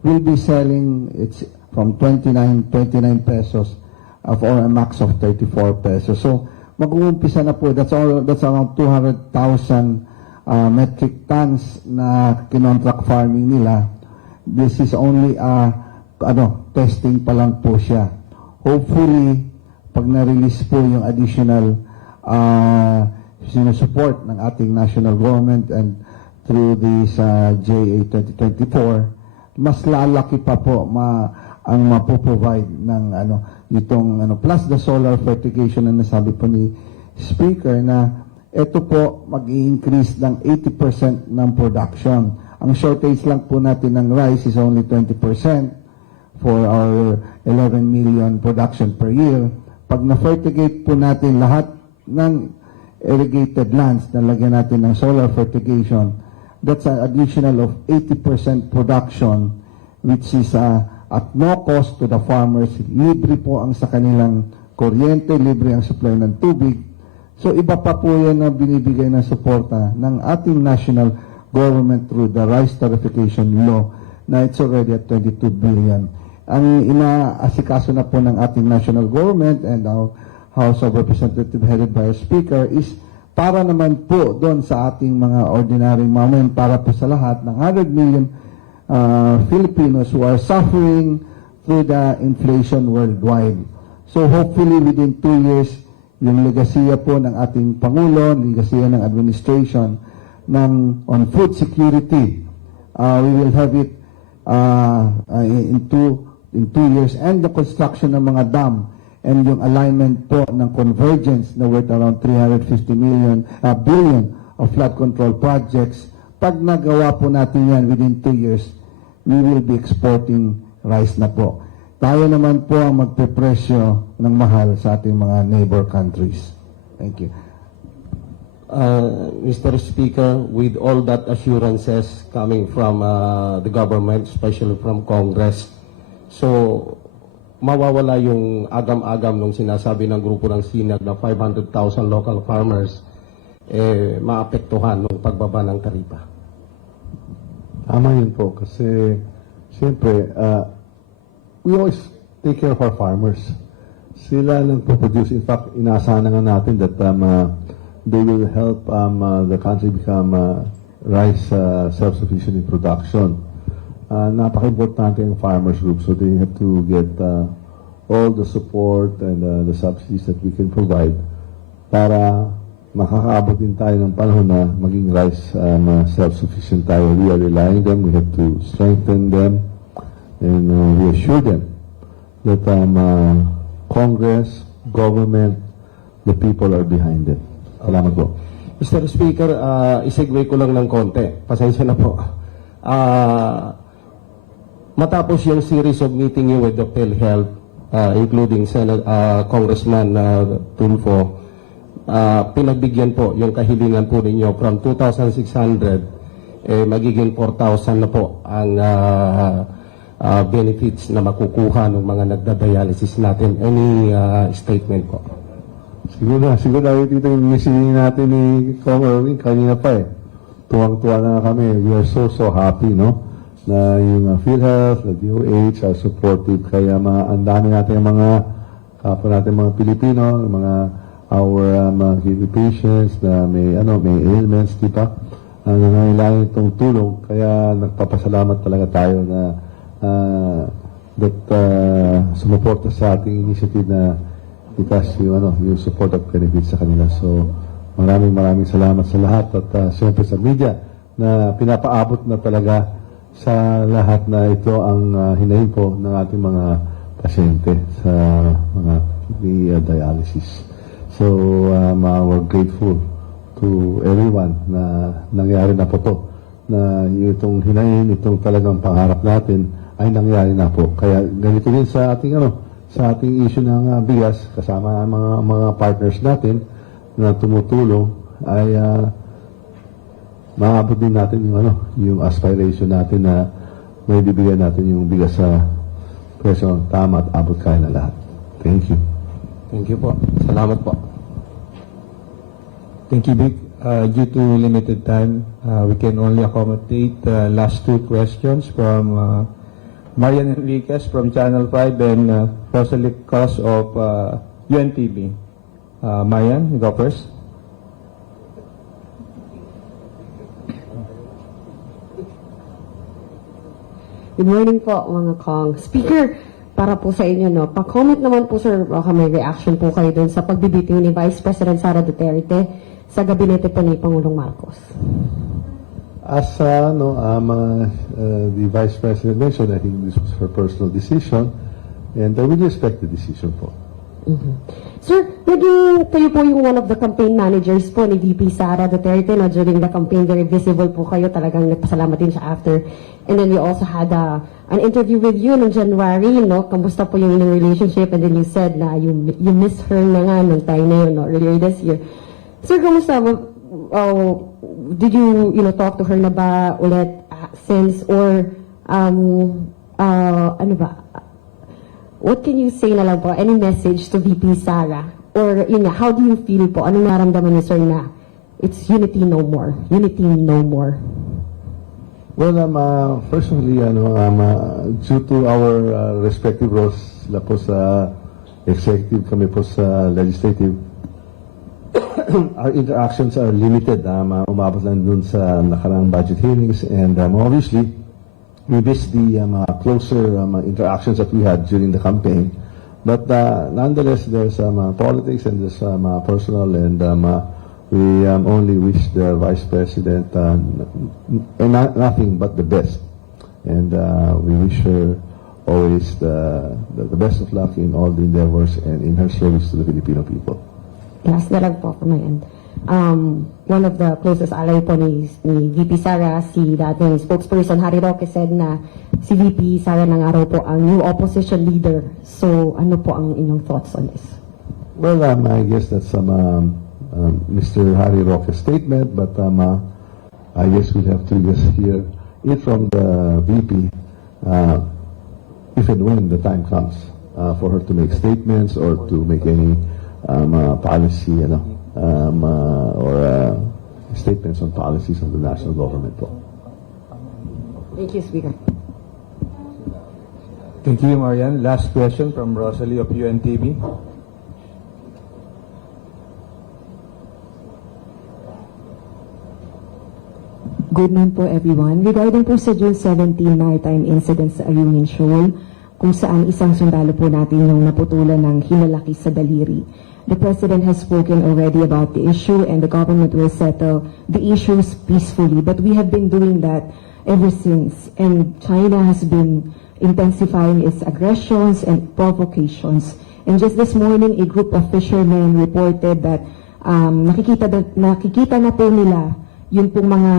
will be selling it's from 29 pesos for a max of 34 pesos. So mag-uumpisa na po, that's around 200,000 metric tons na kinontract farming nila. This is only testing pa lang po siya. Hopefully, pag na-release po yung additional sinusupport ng ating national government and through this JA 2024, mas lalaki pa po ang mapoprovide ng itong plus the solar fertigation na nasabi po ni Speaker na ito po mag-i-increase ng 80% ng production. Ang shortage lang po natin ng rice is only 20% for our 11 million production per year. Pag na-fertigate po natin lahat ng irrigated lands na lagyan natin ng solar fertigation, that's an additional of 80% production, which is at no cost to the farmers. Libre po ang sa kanilang kuryente, libre ang supply ng tubig. So iba pa po yan na binibigay ng suporta ng ating national government through the rice tarification law na it's already at 22 billion. Ang inaasikaso na po ng ating national government and our House of Representatives headed by our Speaker is para naman po doon sa ating mga ordinary mamamayan, para po sa lahat ng 100 million Filipinos who are suffering through the inflation worldwide. So hopefully within 2 years, yung legasiya po ng ating Pangulo, legasiya ng administration on food security, we will have it in 2 years, and the construction ng mga dam and yung alignment po ng convergence na worth around 350 billion of flood control projects. Pag nagawa po natin yan within 2 years, we will be exporting rice na po. Tayo naman po ang magpepresyo ng mahal sa ating mga neighbor countries. Thank you. Mr. Speaker, with all that assurances coming from the government, especially from Congress, so mawawala yung agam-agam nung sinasabi ng grupo ng SINAG na 500,000 local farmers maapektuhan ng pagbaba ng taripa. Tama yun po kasi siyempre we always take care of our farmers. Sila nang produce. In fact, inaasahan na nga natin that they will help the country become rice self-sufficient in production. napaka-importante ang farmers group. So they have to get all the support and the subsidies that we can provide para makakaabot din tayo ng panahon na maging rice self-sufficient tayo. We are relying on them. We have to strengthen them and reassure them that Congress, government, the people are behind it. Salamat po. Mr. Speaker, isegue ko lang ng konti. Pasensya na po. Matapos yung series of meeting with the PhilHealth, including Congressman Tulfo, pinagbigyan po yung kahilingan po ninyo from 2,600 magiging 4,000 na po ang benefits na makukuha ng mga nagda-dialysis natin. Any statement po? Siguro dito yung messaging natin ni Kong Erwin kanina pa Tuwang-tuwa na kami. We are so happy, no? Na yung PhilHealth, the DOH are supportive. Kaya ang dami natin mga kapwa natin mga Pilipino, mga our kidney patients na may ailments, di ba? Nangangailangan itong tulong. Kaya nagpapasalamat talaga tayo na sumuporta sa ating initiative na itas yung support of benefits sa kanila. So, maraming salamat sa lahat at siyempre sa media na pinapaabot na talaga sa lahat na ito ang hinahin po ng ating mga pasyente sa mga kidney dialysis. So, we're grateful to everyone na nangyari na po to, na itong hinahin, itong talagang pangarap natin ay nangyari na po. Kaya ganito din sa ating sa ating issue ng bigas, kasama ang mga partners natin na tumutulong, ay maabot din natin yung aspiration natin na may bibigyan natin yung bigas sa presyo tama at abot kaya na lahat. Thank you. Thank you po. Salamat po. Thank you, Vic. Due to limited time, we can only accommodate last two questions from Marian Enriquez from Channel 5 and Rosalie Cos of UNTV. Marian, you go first. Good morning po, mga Kong. Speaker, para po sa inyo, pa-comment naman po, sir, baka may reaction po kayo dun sa pagbibiting ni Vice President Sara Duterte sa gabinete po ni Pangulong Marcos. As the Vice President mentioned, I think this was her personal decision, and I will respect the decision po. Sir, naging kayo po yung one of the campaign managers po ni VP Sara Duterte during the campaign. Very visible po kayo. Talagang nagpasalamat din siya after. And then you also had an interview with you in January, Kamusta po yung inyong relationship? And then you said na you miss her na nga nung time na yun, earlier this year. Sir, kamusta? Did you talk to her na ba ulit since? Or, ano ba? What can you say na lang po? Any message to VP Sara? Or, how do you feel po? Anong naramdaman niyo, sir, na it's unity no more? Unity no more. Well, personally, due to our respective roles, sila po sa executive, kami po sa legislative, our interactions are limited. Umabot lang dun sa nakaraang budget hearings, and obviously, we miss the closer interactions that we had during the campaign. But nonetheless, there's politics and there's personal, and we only wish the Vice President nothing but the best. And we wish her always the best of luck in all the endeavors and in her service to the Filipino people. Last na lang po from my end. One of the closest ally po ni VP Sara, si dating spokesperson Harry Roque, said na si VP Sara na nga raw po ang new opposition leader. So, ano po ang inyong thoughts on this? Well, I guess that's Mr. Harry Roque's statement, but I guess we'll have to just hear it from the VP if and when the time comes for her to make statements or to make any policy, or statements on policies of the national government. Thank you, Speaker. Thank you, Marian. Last question from Rosalie of UNTV. Good noon po everyone. Regarding po sa June 17 maritime incident sa Ayungin Shoal, kung saan isang sundalo po natin yung naputulan ng hinalaki sa daliri. The President has spoken already about the issue and the government will settle the issues peacefully. But we have been doing that ever since. And China has been intensifying its aggressions and provocations. And just this morning, a group of fishermen reported that nakikita na po nila yung pong mga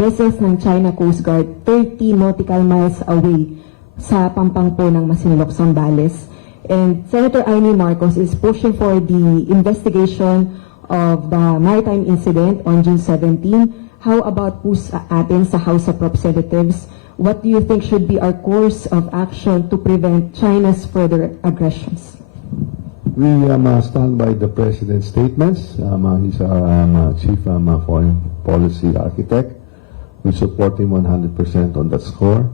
vessels ng China Coast Guard 30 nautical miles away sa pampang po ng Masinloc, Zambales. And Senator Amy Marcos is pushing for the investigation of the maritime incident on June 17. How about po sa atin sa House of Representatives? What do you think should be our course of action to prevent China's further aggressions? We stand by the President's statements. He's our chief foreign policy architect. We support him 100% on that score.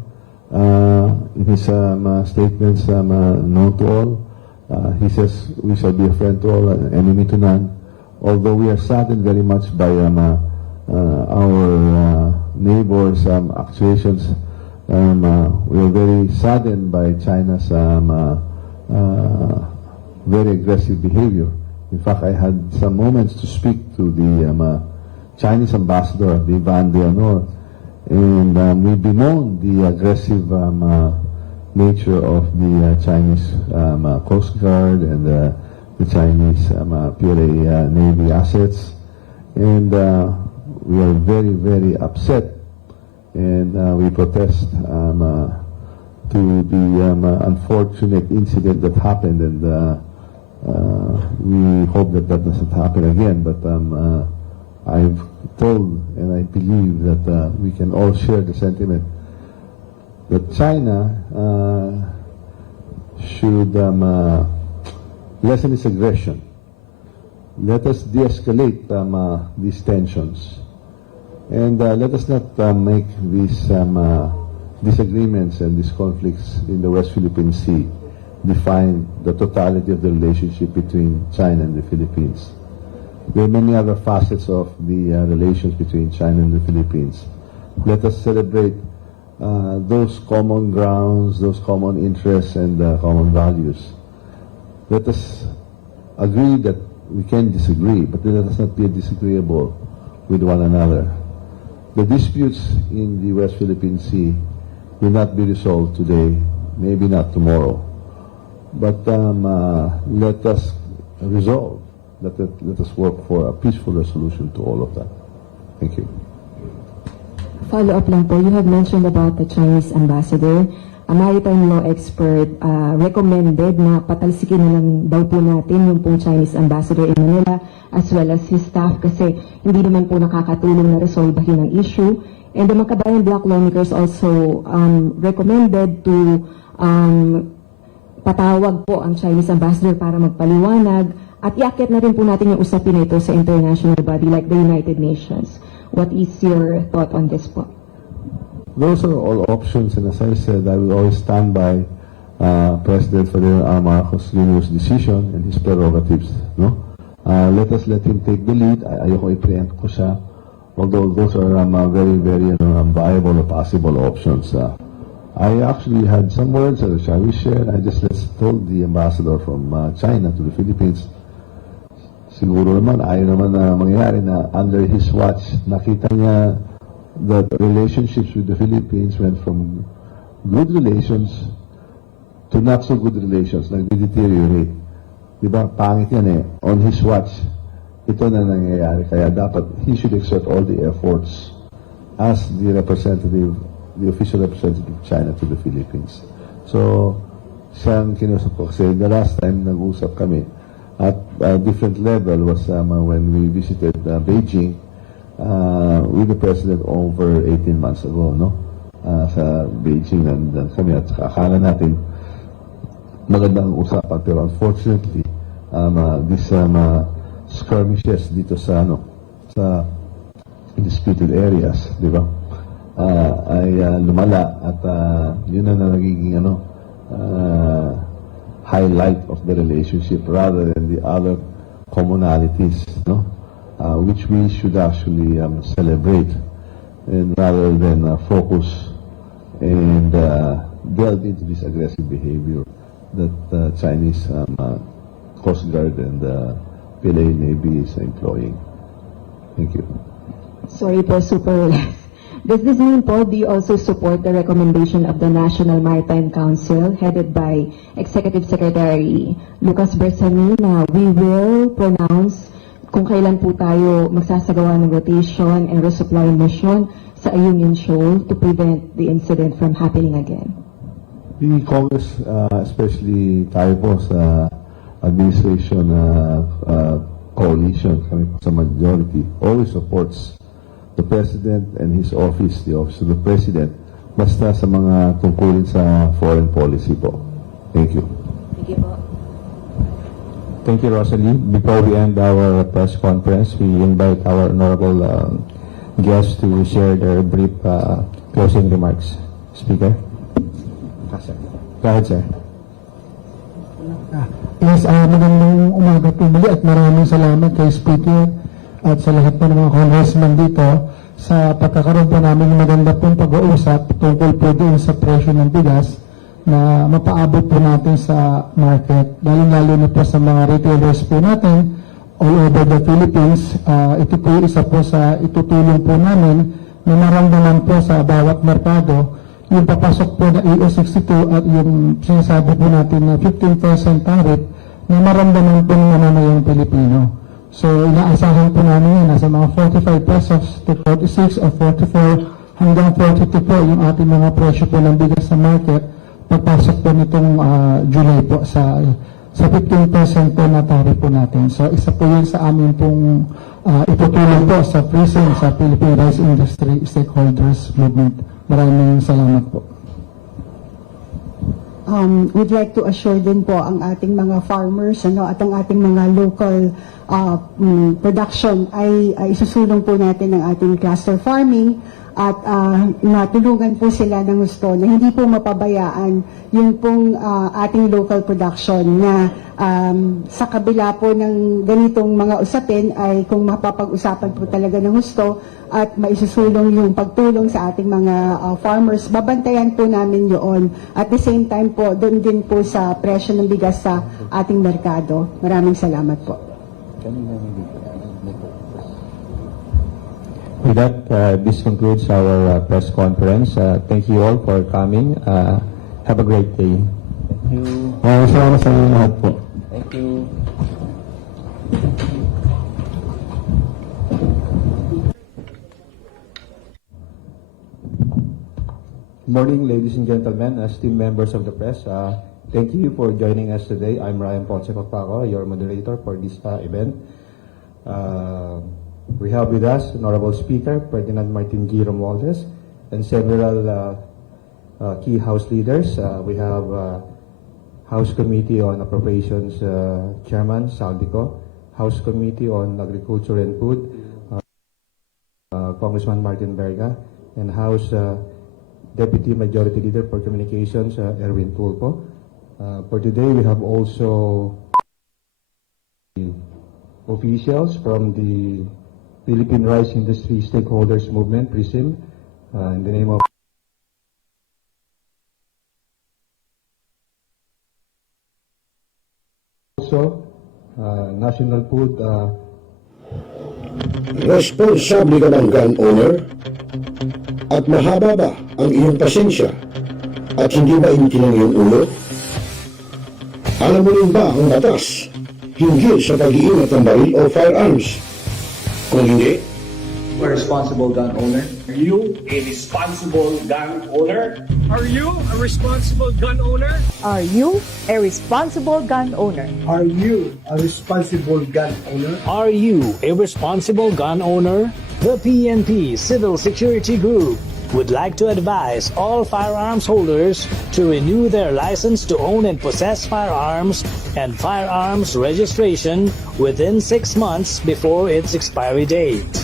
In his statements known to all, he says we shall be a friend to all, an enemy to none. Although we are saddened very much by our neighbors' actuations, we are very saddened by China's very aggressive behavior. In fact, I had some moments to speak to the Chinese ambassador, the Van de Honor, and we bemoaned the aggressive nature of the Chinese Coast Guard and the Chinese PLA Navy assets. And we are very, very upset, and we protest to the unfortunate incident that happened, and we hope that that doesn't happen again. But I've told and I believe that we can all share the sentiment that China should lessen its aggression. Let us de-escalate these tensions, and let us not make these disagreements and these conflicts in the West Philippine Sea define the totality of the relationship between China and the Philippines. There are many other facets of the relations between China and the Philippines. Let us celebrate those common grounds, those common interests, and common values. Let us agree that we can disagree, but let us not be disagreeable with one another. The disputes in the West Philippine Sea will not be resolved today, maybe not tomorrow. But let us resolve, let us work for a peaceful resolution to all of that. Thank you. Follow-up lang po, you have mentioned about the Chinese ambassador. A maritime law expert recommended na patalsikin na lang daw po natin yung pong Chinese ambassador in Manila as well as his staff kasi hindi naman po nakakatulong na resolbahin ang issue. And the Makabayan Black lawmakers also recommended to patawag po ang Chinese ambassador para magpaliwanag at iakyat na rin po natin yung usapin na ito sa international body like the United Nations. What is your thought on this po? Those are all options, and as I said, I will always stand by President Ferdinand R. Marcos Jr.'s decision and his prerogatives. No, let us let him take the lead. Ayoko i-preempt ko siya. Although those are very, very viable or possible options. I actually had some words that shall we share. I just told the ambassador from China to the Philippines. Siguro naman, ayaw naman na mangyayari na under his watch, nakita niya that relationships with the Philippines went from good relations to not so good relations, nag-deteriorate. Diba? Pangit yan eh. On his watch, ito na nangyayari. Kaya dapat, he should exert all the efforts as the representative, the official representative of China to the Philippines. So, siyang kinusap ko kasi the last time nag-usap kami at a different level was when we visited Beijing with the President over 18 months ago, no? Sa Beijing nandan kami at akala natin magandang usapan pero unfortunately this skirmishes dito sa sa disputed areas, di ba? Ay lumala at yun na nagiging highlight of the relationship rather than the other commonalities, no? Which we should actually celebrate. and rather than focus and delve into this aggressive behavior that Chinese Coast Guard and PLA Navy is employing. Thank you. Sorry po, super Does this mean po, do you also support the recommendation of the National Maritime Council headed by Executive Secretary Lucas Bersamin na we will pronounce kung kailan po tayo magsasagawa ng rotation and resupply mission sa Ayungin Shoal to prevent the incident from happening again? The Congress, especially tayo po sa administration coalition, kami po sa majority, always supports the President and his office, the Office of the President, basta sa mga tungkulin sa foreign policy po. Thank you. Thank you po. Thank you, Rosalie. Before we end our press conference, we invite our honorable guests to share their brief closing remarks. Speaker? Go ahead, sir. Yes, magandang umaga po muli at maraming salamat kay Speaker at sa lahat po ng mga congressman dito sa pagkakaroon po namin ng maganda pong pag-uusap tungkol po doon sa presyo ng bigas na mapaabot po natin sa market. Lalo na po sa mga retailers po natin all over the Philippines. Ito po isa po sa itutulong po namin na maramdaman po sa bawat merkado yung papasok po na AO62 at yung sinasabi po natin na 15% tariff na maramdaman po ng mamamayang Pilipino. So, inaasahan po namin yan nasa mga 45 pesos to 46 or 44 hanggang 42 po yung ating mga presyo po ng bigas sa market pagpasok po nitong July po sa 15% po na tariff po natin. So, isa po yun sa amin pong itutulong po sa PRISM, sa Philippine Rice Industry Stakeholders Movement. Maraming salamat po. We'd like to assure din po ang ating mga farmers at ang ating mga local production ay isusulong po natin ng ating cluster farming at matulungan po sila ng gusto na hindi po mapabayaan yung pong ating local production na sa kabila po ng ganitong mga usapin ay kung mapapag-usapan po talaga ng gusto at maisusulong yung pagtulong sa ating mga farmers, babantayan po namin yun. At the same time po, doon din po sa presyo ng bigas sa ating merkado. Maraming salamat po. With that, this concludes our press conference. Thank you all for coming. Have a great day. Thank you. Salamat sa inyo lahat po. Thank you. Morning, ladies and gentlemen, esteemed members of the press. Thank you for joining us today. I'm Ryan Ponce Papaco, your moderator for this event. We have with us Honorable Speaker Ferdinand Martin G. Romualdez and several key House leaders. We have House Committee on Appropriations Chairman Saldico, House Committee on Agriculture and Food, Congressman Martin Verga, and House Deputy Majority Leader for Communications, Erwin Tulfo. For today, we have also officials from the Philippine Rice Industry Stakeholders Movement, PRISM, in the name of also National Food. Responsable ka ng gun owner? At mahaba ba ang iyong pasensya? At hindi ba intinang iyong ulo? Alam mo rin ba ang batas hinggil sa pag-iingat ng baril o firearms? Kung hindi, A responsible gun owner. Are you a responsible gun owner? Are you a responsible gun owner? Are you a responsible gun owner? Are you a responsible gun owner? Are you a responsible gun owner? The PNP Civil Security Group would like to advise all firearms holders to renew their license to own and possess firearms and firearms registration within 6 months before its expiry date.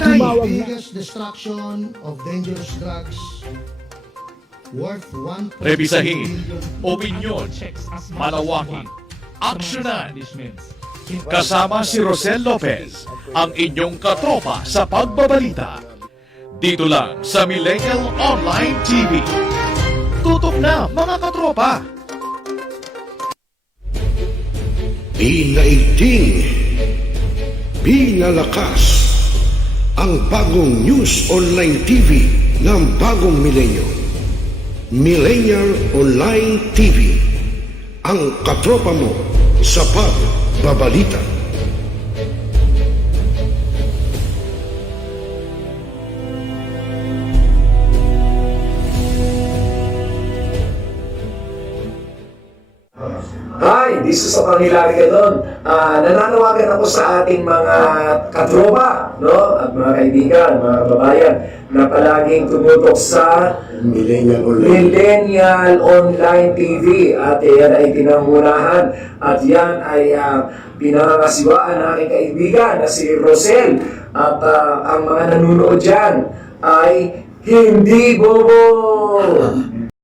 Talakayin, biggest destruction of dangerous drugs worth 1.2 rebisahin, billion. opinyon, malawaking, aksyonan. Kasama si Rosel Lopez, ang inyong katropa sa pagbabalita. Dito lang sa Millennial Online TV. Tutok na mga katropa! Pinaigting, pinalakas, ang bagong News Online TV ng bagong milenyo. Millennial Online TV, ang katropa mo sa pagbabalita. Hi, this is Atty. Larry Gadon. Nananawagan ako sa ating mga katropa, no? At mga kaibigan, mga kababayan, na palaging tumutok sa Millennial Online TV. At yan ay pinangunahan. At yan ay pinangangasiwaan ng aking kaibigan na si Rosel. At ang mga nanonood dyan ay hindi bobo!